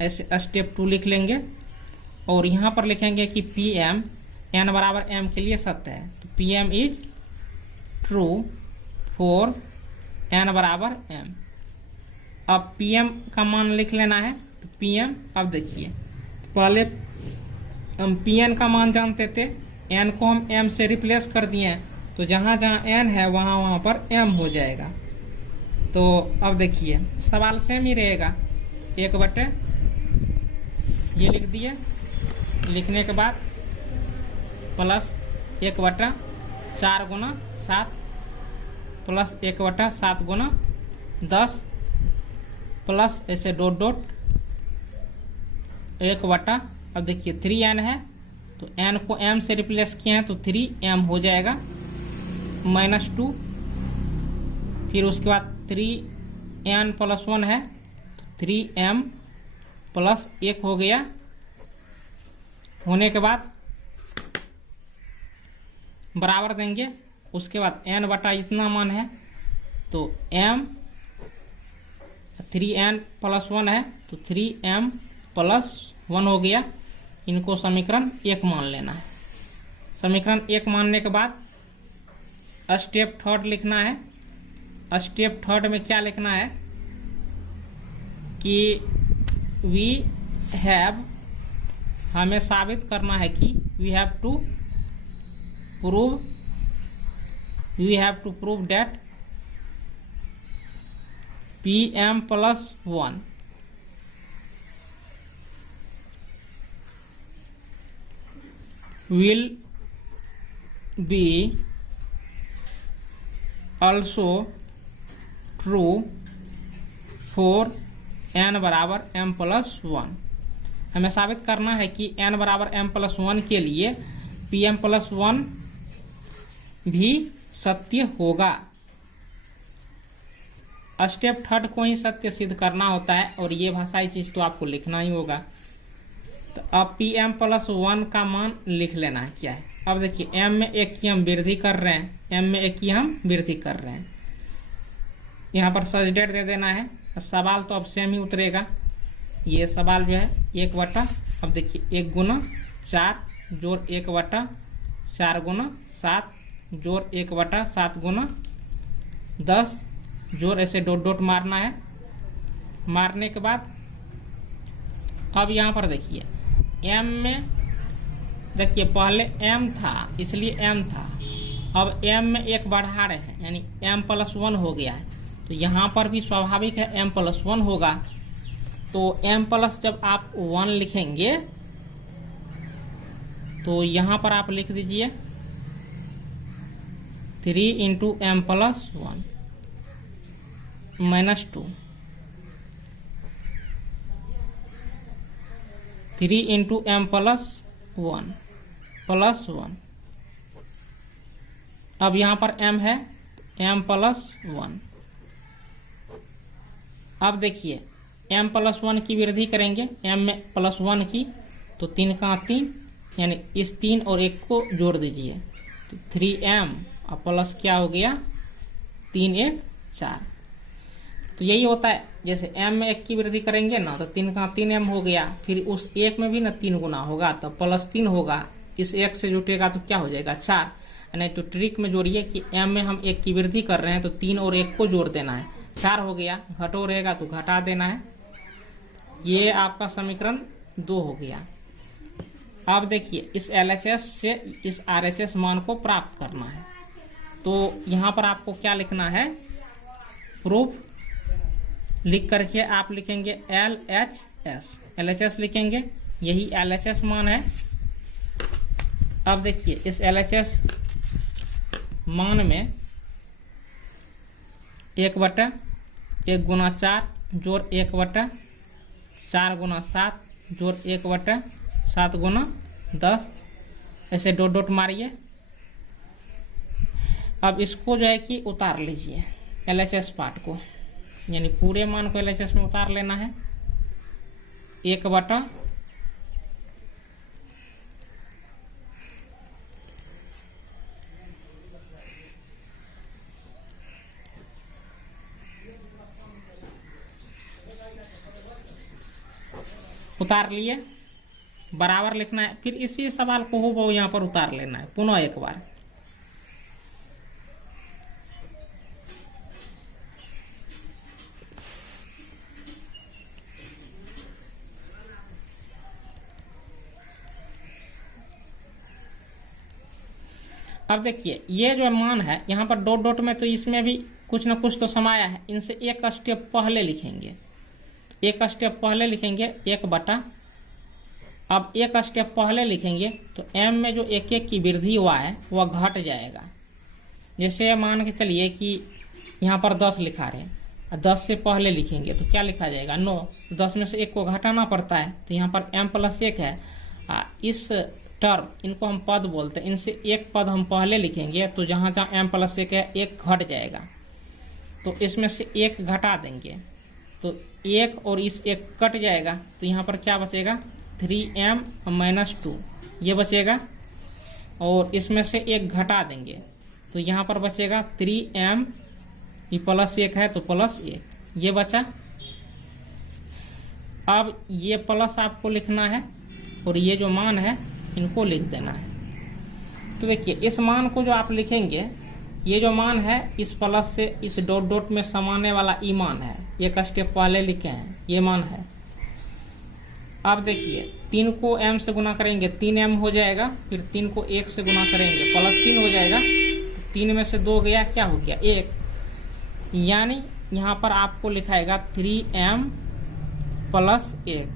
ऐसे स्टेप 2 लिख लेंगे और यहाँ पर लिखेंगे कि Pm n बराबर m के लिए सत्य है, तो Pm is true for n बराबर m। अब Pm का मान लिख लेना है, तो Pm, अब देखिए पहले हम Pn का मान जानते थे, n को हम m से रिप्लेस कर दिए हैं, तो जहाँ जहाँ n है वहाँ पर m हो जाएगा। तो अब देखिए सवाल सेम ही रहेगा, 1 बटे ये लिख दिए। लिखने के बाद प्लस 1 बटा 4 गुना 7 प्लस 1 बटा 7 गुना 10 प्लस ऐसे डॉट डॉट 1 बटा, अब देखिए 3n है, तो n को m से रिप्लेस किए हैं तो 3m हो जाएगा -2, फिर उसके बाद 3n + 1 है, तो 3m + 1 हो गया। होने के बाद बराबर देंगे, उसके बाद n बटा इतना मान है, तो m 3n + 1 है, तो 3m + 1 हो गया। इनको समीकरण 1 मान लेना है। समीकरण 1 मानने के बाद स्टेप 3 लिखना है। स्टेप 3 में क्या लिखना है कि वी हैव, हमें साबित करना है कि we have to prove that Pm + 1 will be also true for n बराबर m + 1। हमें साबित करना है कि n बराबर m + 1 के लिए Pm + 1 भी सत्य होगा। स्टेप 3 को ही सत्य सिद्ध करना होता है, और ये भाषाई चीज तो आपको लिखना ही होगा। तो अब Pm + 1 का मान लिख लेना है क्या है। अब देखिए m में 1 की हम वृद्धि कर रहे हैं, m में 1 की हम वृद्धि कर रहे हैं, यहाँ पर सब्स्टिट्यूट दे देना है। सवाल तो अब सेम ही उतरेगा। ये सवाल जो है 1 बटा, अब देखिए 1 गुना 4 जोड़ 1 बटा 4 गुना 7 जोड़ 1 बटा 7 गुना 10 जोड़, ऐसे डॉट डॉट मारना है। मारने के बाद अब यहाँ पर देखिए m में, देखिए पहले m था इसलिए m था, अब m में 1 बढ़ा रहे हैं, यानी m + 1 हो गया है, तो तो यहाँ पर भी स्वाभाविक है m+1 होगा। तो m प्लस जब आप 1 लिखेंगे तो यहाँ पर आप लिख दीजिए 3 इंटू m+1 -2, 3 इंटू m+1 +1। अब यहाँ पर m है m+1। अब देखिए m+1 की वृद्धि करेंगे m में +1 की, तो 3 का 3, यानी इस 3 और 1 को जोड़ दीजिए तो 3m और प्लस क्या हो गया 3 1 4। तो यही होता है, जैसे m में 1 की वृद्धि करेंगे ना तो 3 का 3m हो गया, फिर उस 1 में भी ना 3 गुना होगा तो +3 होगा, इस 1 से जुटेगा तो क्या हो जाएगा 4। यानी तो ट्रिक में जोड़िए कि m में हम 1 की वृद्धि कर रहे हैं तो 3 और 1 को जोड़ देना है, 4 हो गया, घटो रहेगा तो घटा देना है। ये आपका समीकरण 2 हो गया। अब देखिए इस LHS से इस RHS मान को प्राप्त करना है, तो यहाँ पर आपको क्या लिखना है, प्रूफ लिख करके आप लिखेंगे LHS लिखेंगे, यही LHS मान है। अब देखिए इस LHS मान में 1/1 गुना 4 जोड़ 1/4 गुना 7 जोड़ 1/7 गुना 10, ऐसे डॉट डॉट मारिए। अब इसको जो है कि उतार लीजिए LHS पार्ट को, यानी पूरे मान को LHS में उतार लेना है। 1 उतार लिए, बराबर लिखना है, फिर इसी सवाल को हो यहाँ पर उतार लेना है पुनः एक बार। अब देखिए ये जो मान है यहाँ पर डॉट डॉट में, तो इसमें भी कुछ ना कुछ तो समाया है, इनसे एक स्टेप पहले लिखेंगे, एक स्टेप पहले लिखेंगे 1/। अब एक स्टेप पहले लिखेंगे तो m में जो 1 की वृद्धि हुआ है वह घट जाएगा। जैसे मान के चलिए कि यहाँ पर 10 लिखा रहे, 10 से पहले लिखेंगे तो क्या लिखा जाएगा 9, 10 में से 1 को घटाना पड़ता है, तो यहाँ पर m+1 है। इस टर्म, इनको हम पद बोलते हैं, इनसे एक पद हम पहले लिखेंगे तो जहाँ जहाँ m+1 है 1 घट जाएगा, तो इसमें से 1 घटा देंगे तो 1 और इस 1 कट जाएगा, तो यहाँ पर क्या बचेगा 3m-2 ये बचेगा, और इसमें से 1 घटा देंगे तो यहाँ पर बचेगा 3m, ये +1 है तो +1 ये बचा। अब ये प्लस आपको लिखना है और ये जो मान है इनको लिख देना है। तो देखिए इस मान को जो आप लिखेंगे, ये जो मान है इस प्लस से इस डॉट डॉट में समाने वाला ई मान है, एक स्टेप पहले लिखे हैं, ये मान है। अब देखिए 3 को m से गुना करेंगे 3m हो जाएगा, फिर 3 को 1 से गुना करेंगे +3 हो जाएगा, 3 में से 2 गया, क्या हो गया 1, यानी यहाँ पर आपको लिखाएगा 3m +1।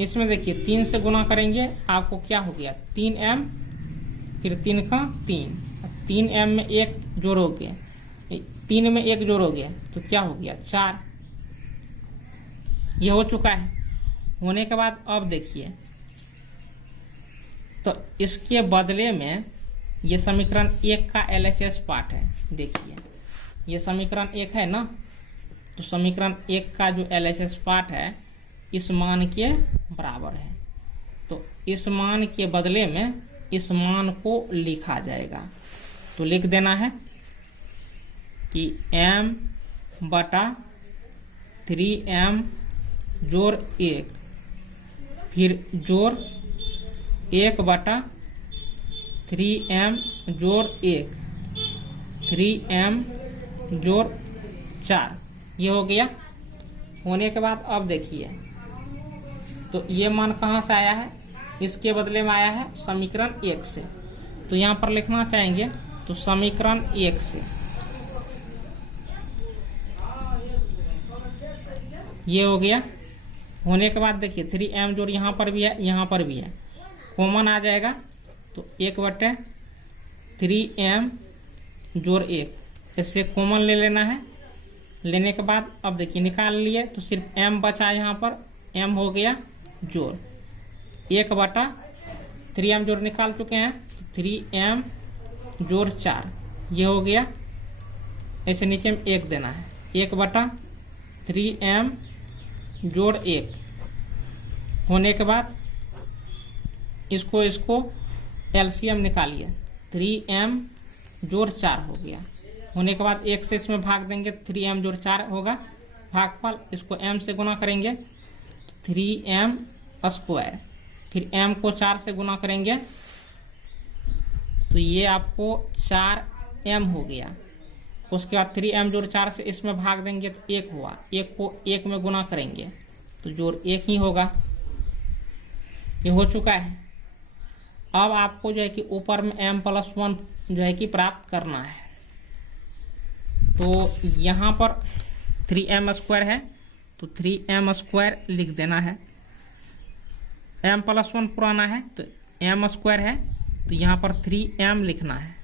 इसमें देखिए 3 से गुना करेंगे आपको क्या हो गया 3m, फिर 3 का 3, 3m में 1 जोड़ोगे, 3 में 1 जोड़ोगे तो क्या हो गया 4, ये हो चुका है। होने के बाद अब देखिए तो इसके बदले में ये समीकरण 1 का LHS पार्ट है, देखिए ये समीकरण 1 है ना, तो समीकरण 1 का जो LHS पार्ट है इस मान के बराबर है, तो इस मान के बदले में इस मान को लिखा जाएगा। तो लिख देना है कि m/3m जोड़ 1, फिर जोड़ 1/3m जोड़ 1, 3m जोड़ 4 ये हो गया। होने के बाद अब देखिए तो ये मान कहाँ से आया है, इसके बदले में आया है समीकरण 1 से, तो यहाँ पर लिखना चाहेंगे तो समीकरण 1 से ये हो गया। होने के बाद देखिए 3m जोड़ यहाँ पर भी है, यहाँ पर भी है, कॉमन आ जाएगा तो 1/3m जोड़ 1, इससे कॉमन ले लेना है। लेने के बाद अब देखिए निकाल लिए तो सिर्फ m बचा, यहाँ पर m हो गया जोड़ 1/3m जोड़ निकाल चुके हैं, 3m जोड़ 4 ये हो गया। ऐसे नीचे में 1 देना है, 1/3m जोड़ 1 होने के बाद इसको एलसीएम निकालिए, 3m जोड़ 4 हो गया। होने के बाद 1 से इसमें भाग देंगे, 3m जोड़ 4 होगा भागफल, इसको m से गुना करेंगे 3m स्क्वायर, फिर m को 4 से गुना करेंगे तो ये आपको 4m हो गया। उसके बाद 3m जोड़ 4 से इसमें भाग देंगे तो 1 हुआ, 1 को 1 में गुना करेंगे तो जोड़ 1 ही होगा। ये हो चुका है। अब आपको जो है कि ऊपर में m+1 जो है कि प्राप्त करना है, तो यहाँ पर 3m स्क्वायर है तो 3m स्क्वायर लिख देना है। m+1 पुराना है तो m स्क्वायर है तो यहाँ पर 3m लिखना है।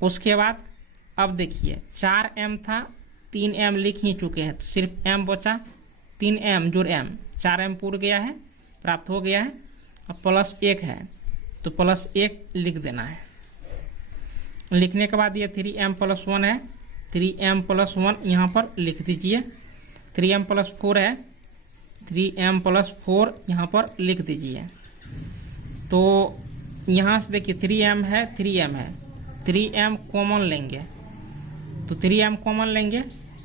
उसके बाद अब देखिए 4m था, 3m लिख ही चुके हैं तो सिर्फ m बचा, 3m जोड़ m, 4m पूर गया है, प्राप्त हो गया है। अब +1 है तो +1 लिख देना है। लिखने के बाद ये 3m+1 है, 3m+1 यहाँ पर लिख दीजिए। 3m+4 है, 3m+4 यहाँ पर लिख दीजिए। तो यहाँ से देखिए 3m है, 3m है, 3m कॉमन लेंगे तो 3m कॉमन लेंगे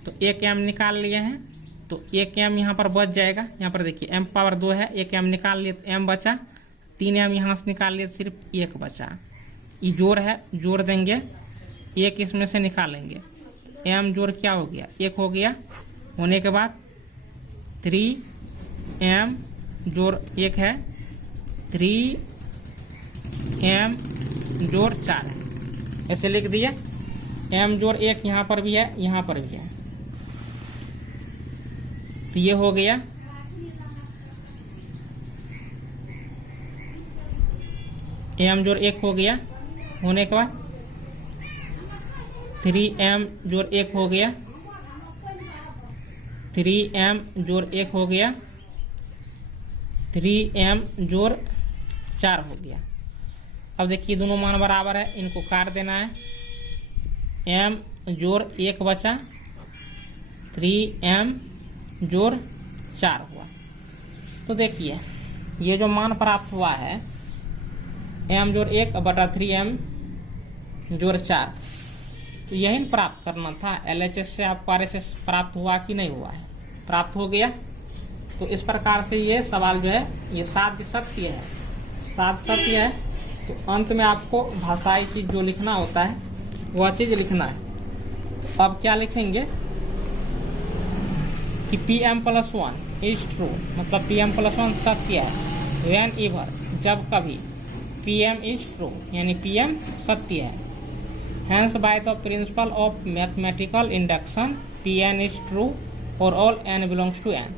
तो 1m निकाल लिए हैं तो 1m यहाँ पर बच जाएगा। यहाँ पर देखिए m⁻2 है, 1m निकाल लिए तो m बचा, 3m यहाँ से निकाल लिए तो सिर्फ 1 बचा। ये जोड़ है, जोड़ देंगे, 1 इसमें से निकालेंगे, m जोड़ क्या हो गया, 1 हो गया। होने के बाद 3m जोड़ 1 है, 3m जोड़ 4 है, ऐसे लिख दिया। m जोड़ 1 यहाँ पर भी है, यहाँ पर भी है, तो ये हो गया। m जोड़ 1 हो गया। होने के बाद 3m जोड़ 1 हो गया, 3m जोड़ 1 हो गया, 3m जोड़ 4 हो गया। अब देखिए दोनों मान बराबर है, इनको काट देना है। m जोड़ 1 बचा, 3m जोड़ 4 हुआ। तो देखिए ये जो मान प्राप्त हुआ है m जोड़ 1/3m जोड़ 4, तो यही प्राप्त करना था। LHS से आपको RHS प्राप्त हुआ कि नहीं हुआ है, प्राप्त हो गया। तो इस प्रकार से ये सवाल जो है ये साध्य सत्य है, साध्य सत्य है। तो अंत में आपको भाषाई चीज जो लिखना होता है वह चीज लिखना है। तो अब क्या लिखेंगे कि Pm+1 इज ट्रू, मतलब Pm+1 सत्य है। व्हेन एवर, जब कभी, Pm इज ट्रू यानी Pm सत्य है। Hence by the principle of mathematical induction Pn is true for all n belongs to n,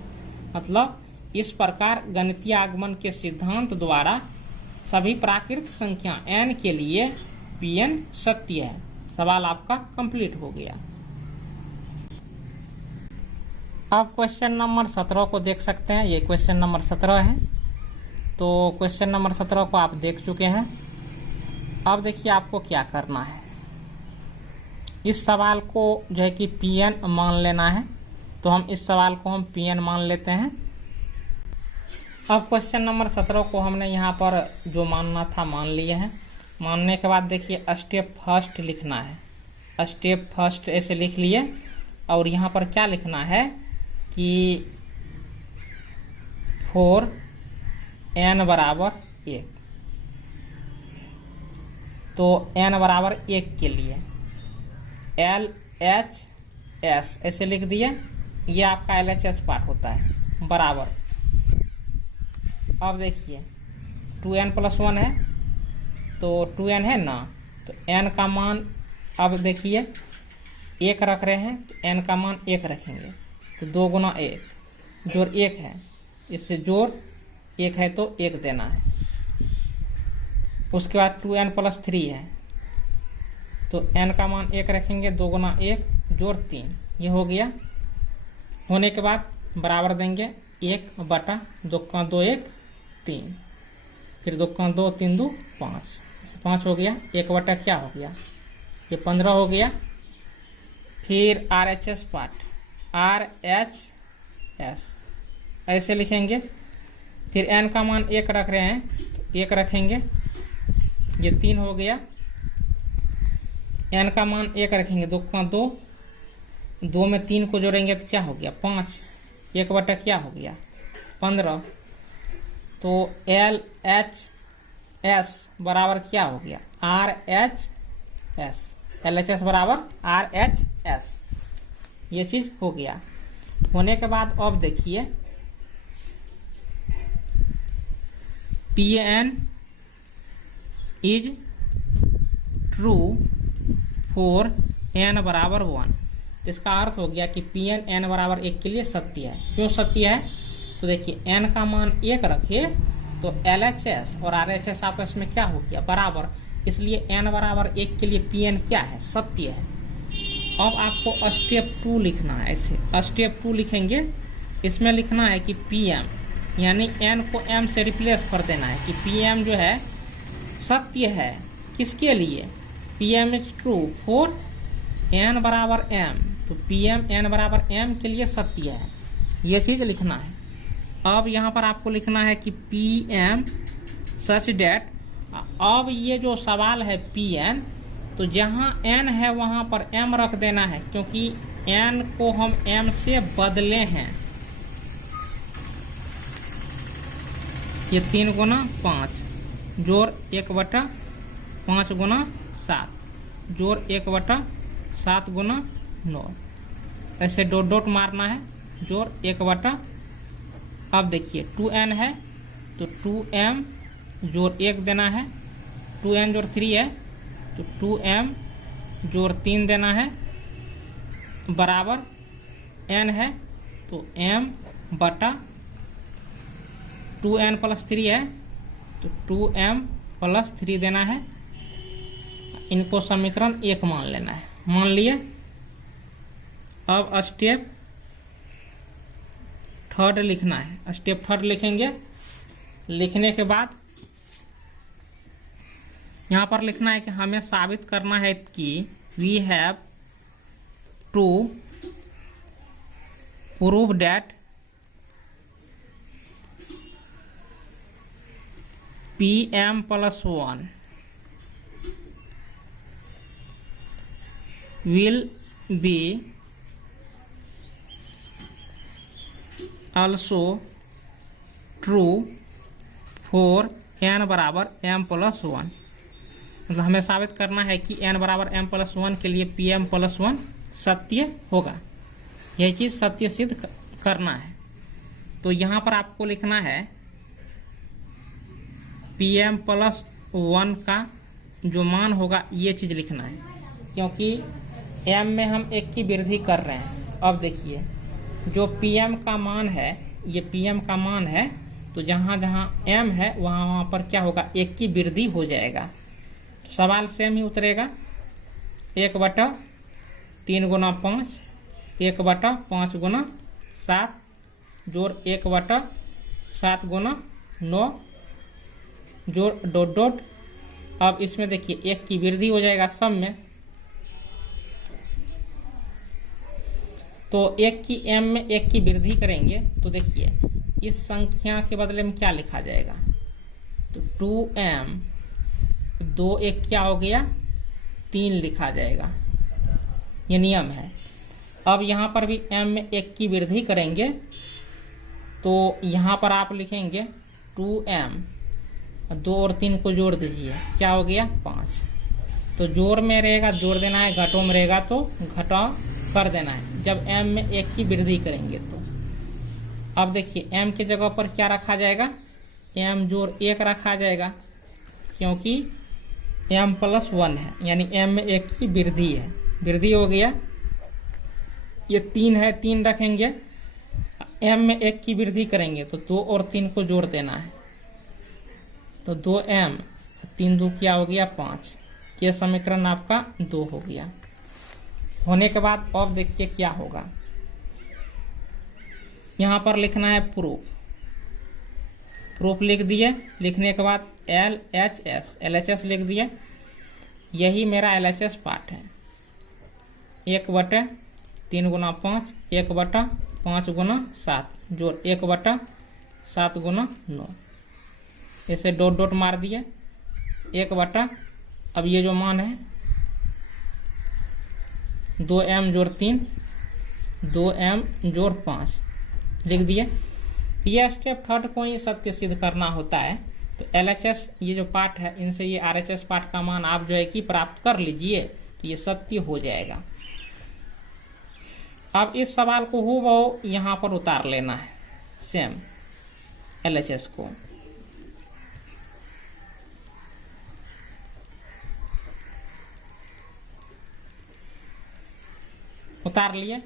मतलब इस प्रकार गणितीय आगमन के सिद्धांत द्वारा सभी प्राकृत संख्या n के लिए Pn सत्य है। सवाल आपका कंप्लीट हो गया। अब क्वेश्चन नंबर 17 को देख सकते हैं। ये क्वेश्चन नंबर 17 है। तो क्वेश्चन नंबर 17 को आप देख चुके हैं। अब देखिए आपको क्या करना है। इस सवाल को जो है कि Pn मान लेना है, तो हम इस सवाल को हम Pn मान लेते हैं। अब क्वेश्चन नंबर 17 को हमने यहाँ पर जो मानना था मान लिए हैं। मानने के बाद देखिए स्टेप फर्स्ट लिखना है। स्टेप फर्स्ट ऐसे लिख लिए और यहाँ पर क्या लिखना है कि 4n बराबर 1, तो n बराबर 1 के लिए LHS ऐसे लिख दिए। ये आपका LHS पार्ट होता है बराबर। अब देखिए 2n+1 है तो 2n है ना, तो n का मान अब देखिए 1 रख रहे हैं तो n का मान 1 रखेंगे। तो 2 गुना 1 जोड़ 1 है, इससे जोड़ 1 है तो 1 देना है। उसके बाद 2n + 3 है, तो n का मान 1 रखेंगे, 2 गुना 1 जोड़ 3, ये हो गया। होने के बाद बराबर देंगे 1 बटा 2 का 2 1 3, फिर 2 का 2 3 2 5, 5 हो गया। 1 बटा क्या हो गया, ये 15 हो गया। फिर RHS पार्ट, RHS ऐसे लिखेंगे। फिर n का मान 1 रख रहे हैं, तो 1 रखेंगे, ये 3 हो गया। n का मान 1 रखेंगे, 2 का 2, 2 में 3 को जोड़ेंगे तो क्या हो गया 5, 1 बटा क्या हो गया 15। तो LHS बराबर क्या हो गया RHS, LHS बराबर RHS, ये चीज हो गया। होने के बाद अब देखिए Pn is true for n बराबर 1। इसका अर्थ हो गया कि Pn n बराबर 1 के लिए सत्य है। क्यों सत्य है, तो देखिए n का मान 1 रखे तो LHS और RHS आपस में क्या हो गया बराबर, इसलिए n बराबर 1 के लिए Pn क्या है सत्य है। अब आपको स्टेप 2 लिखना है। ऐसे स्टेप 2 लिखेंगे, इसमें लिखना है कि Pm यानी n को m से रिप्लेस कर देना है कि Pm जो है सत्य है। किसके लिए, Pm is true for n बराबर m, तो Pm n बराबर m के लिए सत्य है, ये चीज लिखना है। अब यहाँ पर आपको लिखना है कि Pm सच डेट, अब ये जो सवाल है Pn, तो जहाँ n है वहाँ पर m रख देना है, क्योंकि n को हम m से बदले हैं। ये 3 गुना 5 जोड़ 1 बटा 5 गुना 7 जोड़ 1 बटा 7 गुना 9, ऐसे डॉट डॉट मारना है, जोड़ 1 बटा। अब देखिए 2n है तो 2m जोड़ 1 देना है, 2n जोड़ 3 है तो 2m जोड़ 3 देना है, बराबर n है तो m बटा 2n + 3 है तो 2m + 3 देना है। इनको समीकरण 1 मान लेना है, मान लिए। अब स्टेप 3 लिखना है। स्टेप 3 लिखेंगे, लिखने के बाद यहाँ पर लिखना है कि हमें साबित करना है कि we have to prove that Pm + 1 will be also true for n बराबर m + 1। मतलब हमें साबित करना है कि n बराबर m + 1 के लिए Pm + 1 सत्य होगा। यह चीज सत्य सिद्ध करना है। तो यहाँ पर आपको लिखना है Pm + 1 का जो मान होगा ये चीज लिखना है, क्योंकि m में हम 1 की वृद्धि कर रहे हैं। अब देखिए जो Pm का मान है, ये Pm का मान है, तो जहाँ जहाँ m है वहाँ पर क्या होगा 1 की वृद्धि हो जाएगा। सवाल सेम ही उतरेगा, 1 बटा 3 गुना 5, 1 बटा 5 गुना 7 जोड़ 1 बटा 7 गुना 9 जोड़ डॉट डॉट। अब इसमें देखिए 1 की वृद्धि हो जाएगा सब में, तो 1 की m में 1 की वृद्धि करेंगे तो देखिए इस संख्या के बदले में क्या लिखा जाएगा, तो 2m 2 1 क्या हो गया 3 लिखा जाएगा, ये नियम है। अब यहाँ पर भी m में 1 की वृद्धि करेंगे तो यहाँ पर आप लिखेंगे 2m, 2 और 3 को जोड़ दीजिए, क्या हो गया 5। तो जोड़ में रहेगा जोड़ देना है, घटों में रहेगा तो घटाव कर देना है, जब m में 1 की वृद्धि करेंगे तो। अब देखिए m की जगह पर क्या रखा जाएगा, m जोड़ 1 रखा जाएगा, क्योंकि m + 1 है, यानी m में 1 की वृद्धि है, वृद्धि हो गया। ये 3 है, 3 रखेंगे m में 1 की वृद्धि करेंगे तो 2 और 3 को जोड़ देना है, तो 2m 3 2 क्या हो गया 5। ये समीकरण आपका 2 हो गया। होने के बाद अब देखिए क्या होगा, यहाँ पर लिखना है प्रूफ लिख दिए। लिखने के बाद LHS लिख दिए। यही मेरा LHS पार्ट है। 1/3 गुना 5, 1/5 गुना 7 जोड़ 1/7 गुना 9। इसे डॉट डॉट मार दिए। 1/, अब ये जो मान है 2m जोड़ 3, 2m जोड़ 5 लिख दिए। ये स्टेप थर्ड को ही सत्य सिद्ध करना होता है। तो LHS ये जो पार्ट है, इनसे ये RHS पार्ट का मान आप जो है कि प्राप्त कर लीजिए, तो ये सत्य हो जाएगा। अब इस सवाल को हूबहू यहाँ पर उतार लेना है, सेम LHS को। उतार लिए।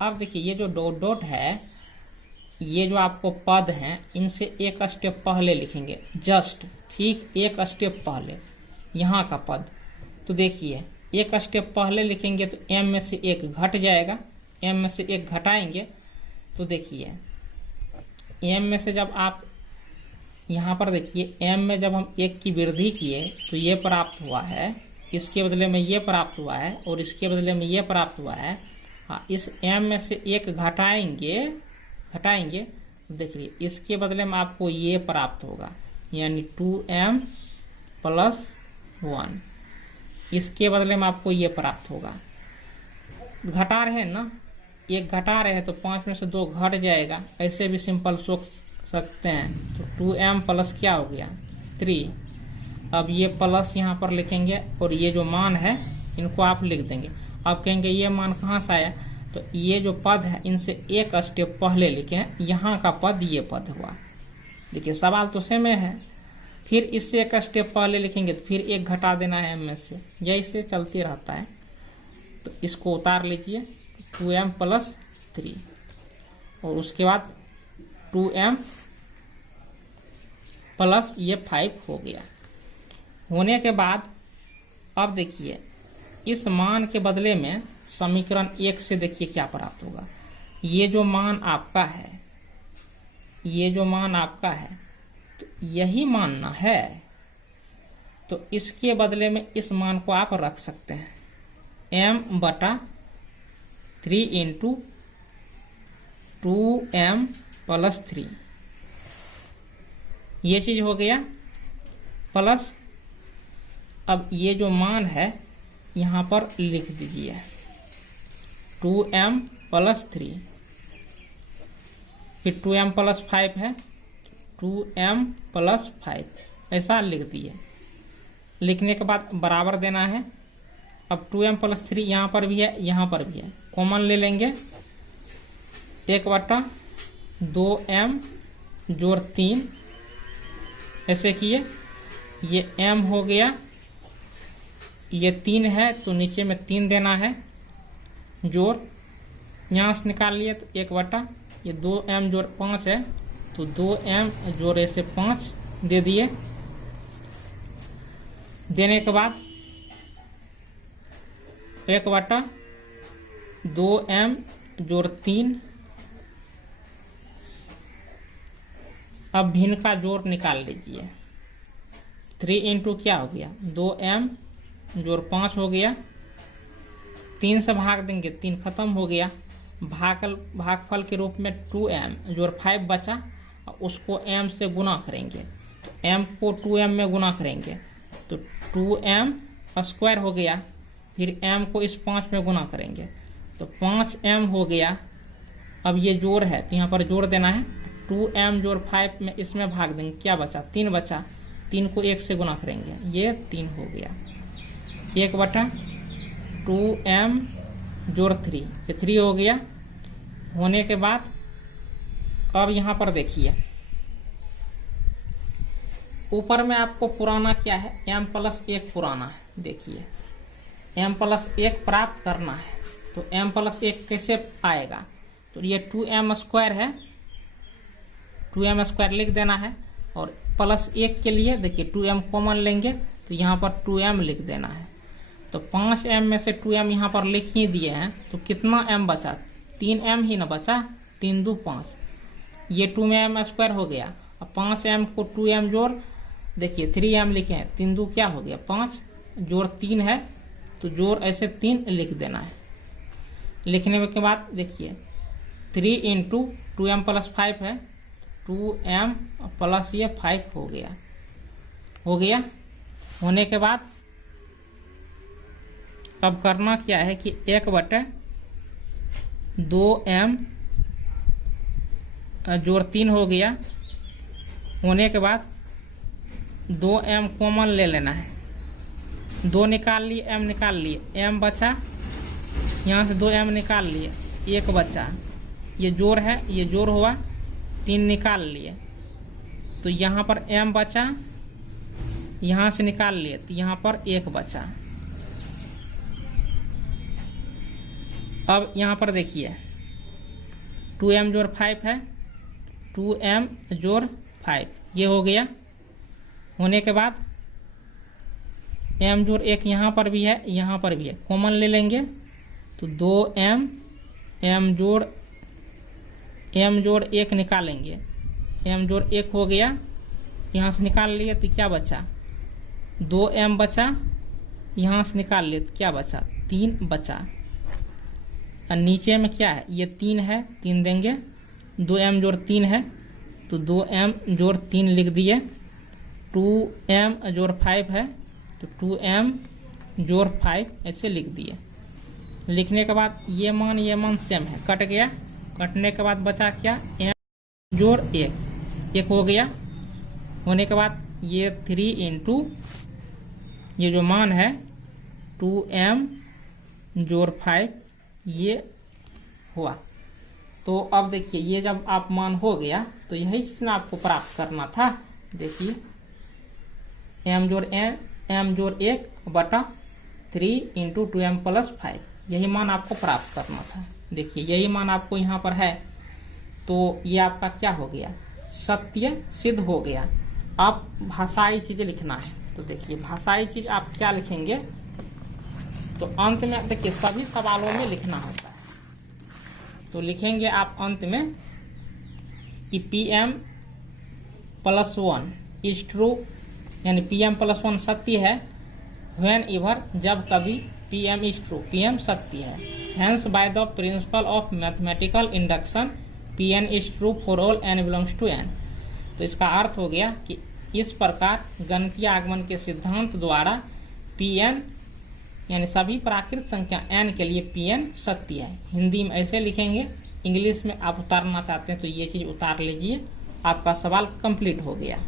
अब देखिए ये जो डॉट डॉट है, ये जो आपको पद हैं, इनसे एक स्टेप पहले लिखेंगे, जस्ट ठीक एक स्टेप पहले यहाँ का पद। तो देखिए एक स्टेप पहले लिखेंगे तो m में से 1 घट जाएगा, m में से 1 घटाएंगे तो देखिए m में से जब आप यहाँ पर देखिए m में जब हम 1 की वृद्धि किए तो ये प्राप्त हुआ है, इसके बदले में ये प्राप्त हुआ है और इसके बदले में ये प्राप्त हुआ है। हाँ, इस m में से 1 घटाएंगे देखिए इसके बदले में आपको ये प्राप्त होगा, यानी 2m + 1। इसके बदले में आपको ये प्राप्त होगा। घटा रहे हैं ना, 1 घटा रहे हैं तो 5 में से 2 घट जाएगा, ऐसे भी सिंपल सोच सकते हैं। तो 2m प्लस क्या हो गया 3। अब ये प्लस यहाँ पर लिखेंगे और ये जो मान है इनको आप लिख देंगे। अब कहेंगे ये मान कहाँ से आया, तो ये जो पद है इनसे एक स्टेप पहले लिखे हैं, यहाँ का पद ये पद हुआ। देखिए सवाल तो सेम है। फिर इससे एक स्टेप पहले लिखेंगे तो फिर 1 घटा देना है m में से, यही से चलते रहता है। तो इसको उतार लीजिए 2m + 3 और उसके बाद 2m प्लस ये 5 हो गया। होने के बाद अब देखिए इस मान के बदले में समीकरण 1 से देखिए क्या प्राप्त होगा। ये जो मान आपका है, तो यही मानना है, तो इसके बदले में इस मान को आप रख सकते हैं m/3 × 2m + 3। ये चीज हो गया प्लस। अब ये जो मान है यहाँ पर लिख दीजिए 2m + 3, फिर 2m + 5 है 2m + 5, ऐसा लिख दिए। लिखने के बाद बराबर देना है। अब 2m + 3 यहाँ पर भी है, यहाँ पर भी है, कॉमन ले लेंगे। 1/2m जोड़ 3 ऐसे किए। ये m हो गया, ये 3 है तो नीचे में 3 देना है, जोड़ यहाँ से निकाल लिए तो 1/, ये 2m जोड़ 5 है तो 2m जोड़ ऐसे 5 दे दिए। देने के बाद 1/2m जोड़ 3। अब भिन्न का जोड़ निकाल लीजिए। 3 × क्या हो गया 2m जोड़ 5 हो गया। 3 से भाग देंगे, 3 खत्म हो गया। भागफल के रूप में 2m जोड़ 5 बचा, उसको m से गुना करेंगे तो m को 2m में गुना करेंगे तो 2m स्क्वायर हो गया। फिर m को इस 5 में गुना करेंगे तो 5m हो गया। अब ये जोड़ है तो यहाँ पर जोड़ देना है। 2m जोड़ 5 में इसमें भाग देंगे, क्या बचा 3 बचा। 3 को 1 से गुना करेंगे, ये 3 हो गया। 1/2m जोड़ 3, ये 3 हो गया। होने के बाद अब यहाँ पर देखिए ऊपर में आपको पुराना क्या है m + 1 पुराना है। देखिए m + 1 प्राप्त करना है तो m + 1 कैसे आएगा, तो ये 2m² है, 2m² लिख देना है। और प्लस 1 के लिए देखिए 2m कॉमन लेंगे तो यहाँ पर 2m लिख देना है। तो 5m में से 2m यहाँ पर लिख ही दिए हैं, तो कितना m बचा? 3m ही ना बचा, 3 2 5, ये 2 में m² हो गया। अब 5m को 2m जोड़, देखिए 3m लिखे हैं, 3 2 क्या हो गया 5, जोड़ 3 है तो जोड़ ऐसे 3 लिख देना है। लिखने के बाद देखिए 3 इंटू 2m प्लस 5 है, 2m प्लस ये 5 हो गया। होने के बाद अब करना क्या है कि 1/2m जोड़ 3 हो गया। होने के बाद 2m कॉमन ले लेना है, 2 निकाल लिए, m निकाल लिए, m बचा, यहाँ से 2m निकाल लिए, 1 बचा, ये जोड़ है, ये जोड़ हुआ, 3 निकाल लिए तो यहाँ पर m बचा, यहाँ से निकाल लिए तो यहाँ पर 1 बचा। अब यहाँ पर देखिए 2m जोड़ 5 है, 2m जोड़ 5 ये हो गया। होने के बाद m जोड़ 1 यहाँ पर भी है, यहाँ पर भी है, कॉमन ले लेंगे तो 2m, m जोड़ 1 निकालेंगे, m जोड़ 1 हो गया, यहाँ से निकाल लिए तो क्या बचा 2m बचा, यहाँ से निकाल लिए तो क्या बचा 3 बचा। और नीचे में क्या है, ये 3 है, 3 देंगे, 2m जोड़ 3 है तो 2m जोड़ 3 लिख दिए, 2m जोड़ 5 है तो 2m जोड़ 5 ऐसे लिख दिए। लिखने के बाद ये मान सेम है, कट गया, कटने के बाद बचा क्या m जोड़ 1 हो गया। होने के बाद ये 3 इंटू ये जो मान है 2m जोड़ 5 ये हुआ। तो अब देखिए ये जब आप मान हो गया तो यही चीज ना आपको प्राप्त करना था। देखिए m जोड़ 1/3 इंटू 2m प्लस 5, यही मान आपको प्राप्त करना था। देखिए यही मान आपको यहाँ पर है, तो ये आपका क्या हो गया, सत्य सिद्ध हो गया। अब भाषाई चीज लिखना है, तो देखिए भाषाई चीज आप क्या लिखेंगे, तो अंत में देखिए सभी सवालों में लिखना होता है। तो लिखेंगे आप अंत में कि pm प्लस 1 इज ट्रू, यानी pm प्लस 1 सत्य है, व्हेन एवर जब कभी pm इज ट्रू, pm सत्य है, hence by the principle of mathematical induction pn is true for all n belongs to n। तो इसका अर्थ हो गया कि इस प्रकार गणितीय आगमन के सिद्धांत द्वारा pn यानी सभी प्राकृत संख्या n के लिए pn सत्य है। हिंदी में ऐसे लिखेंगे, इंग्लिश में आप उतारना चाहते हैं तो ये चीज उतार लीजिए, आपका सवाल कंप्लीट हो गया।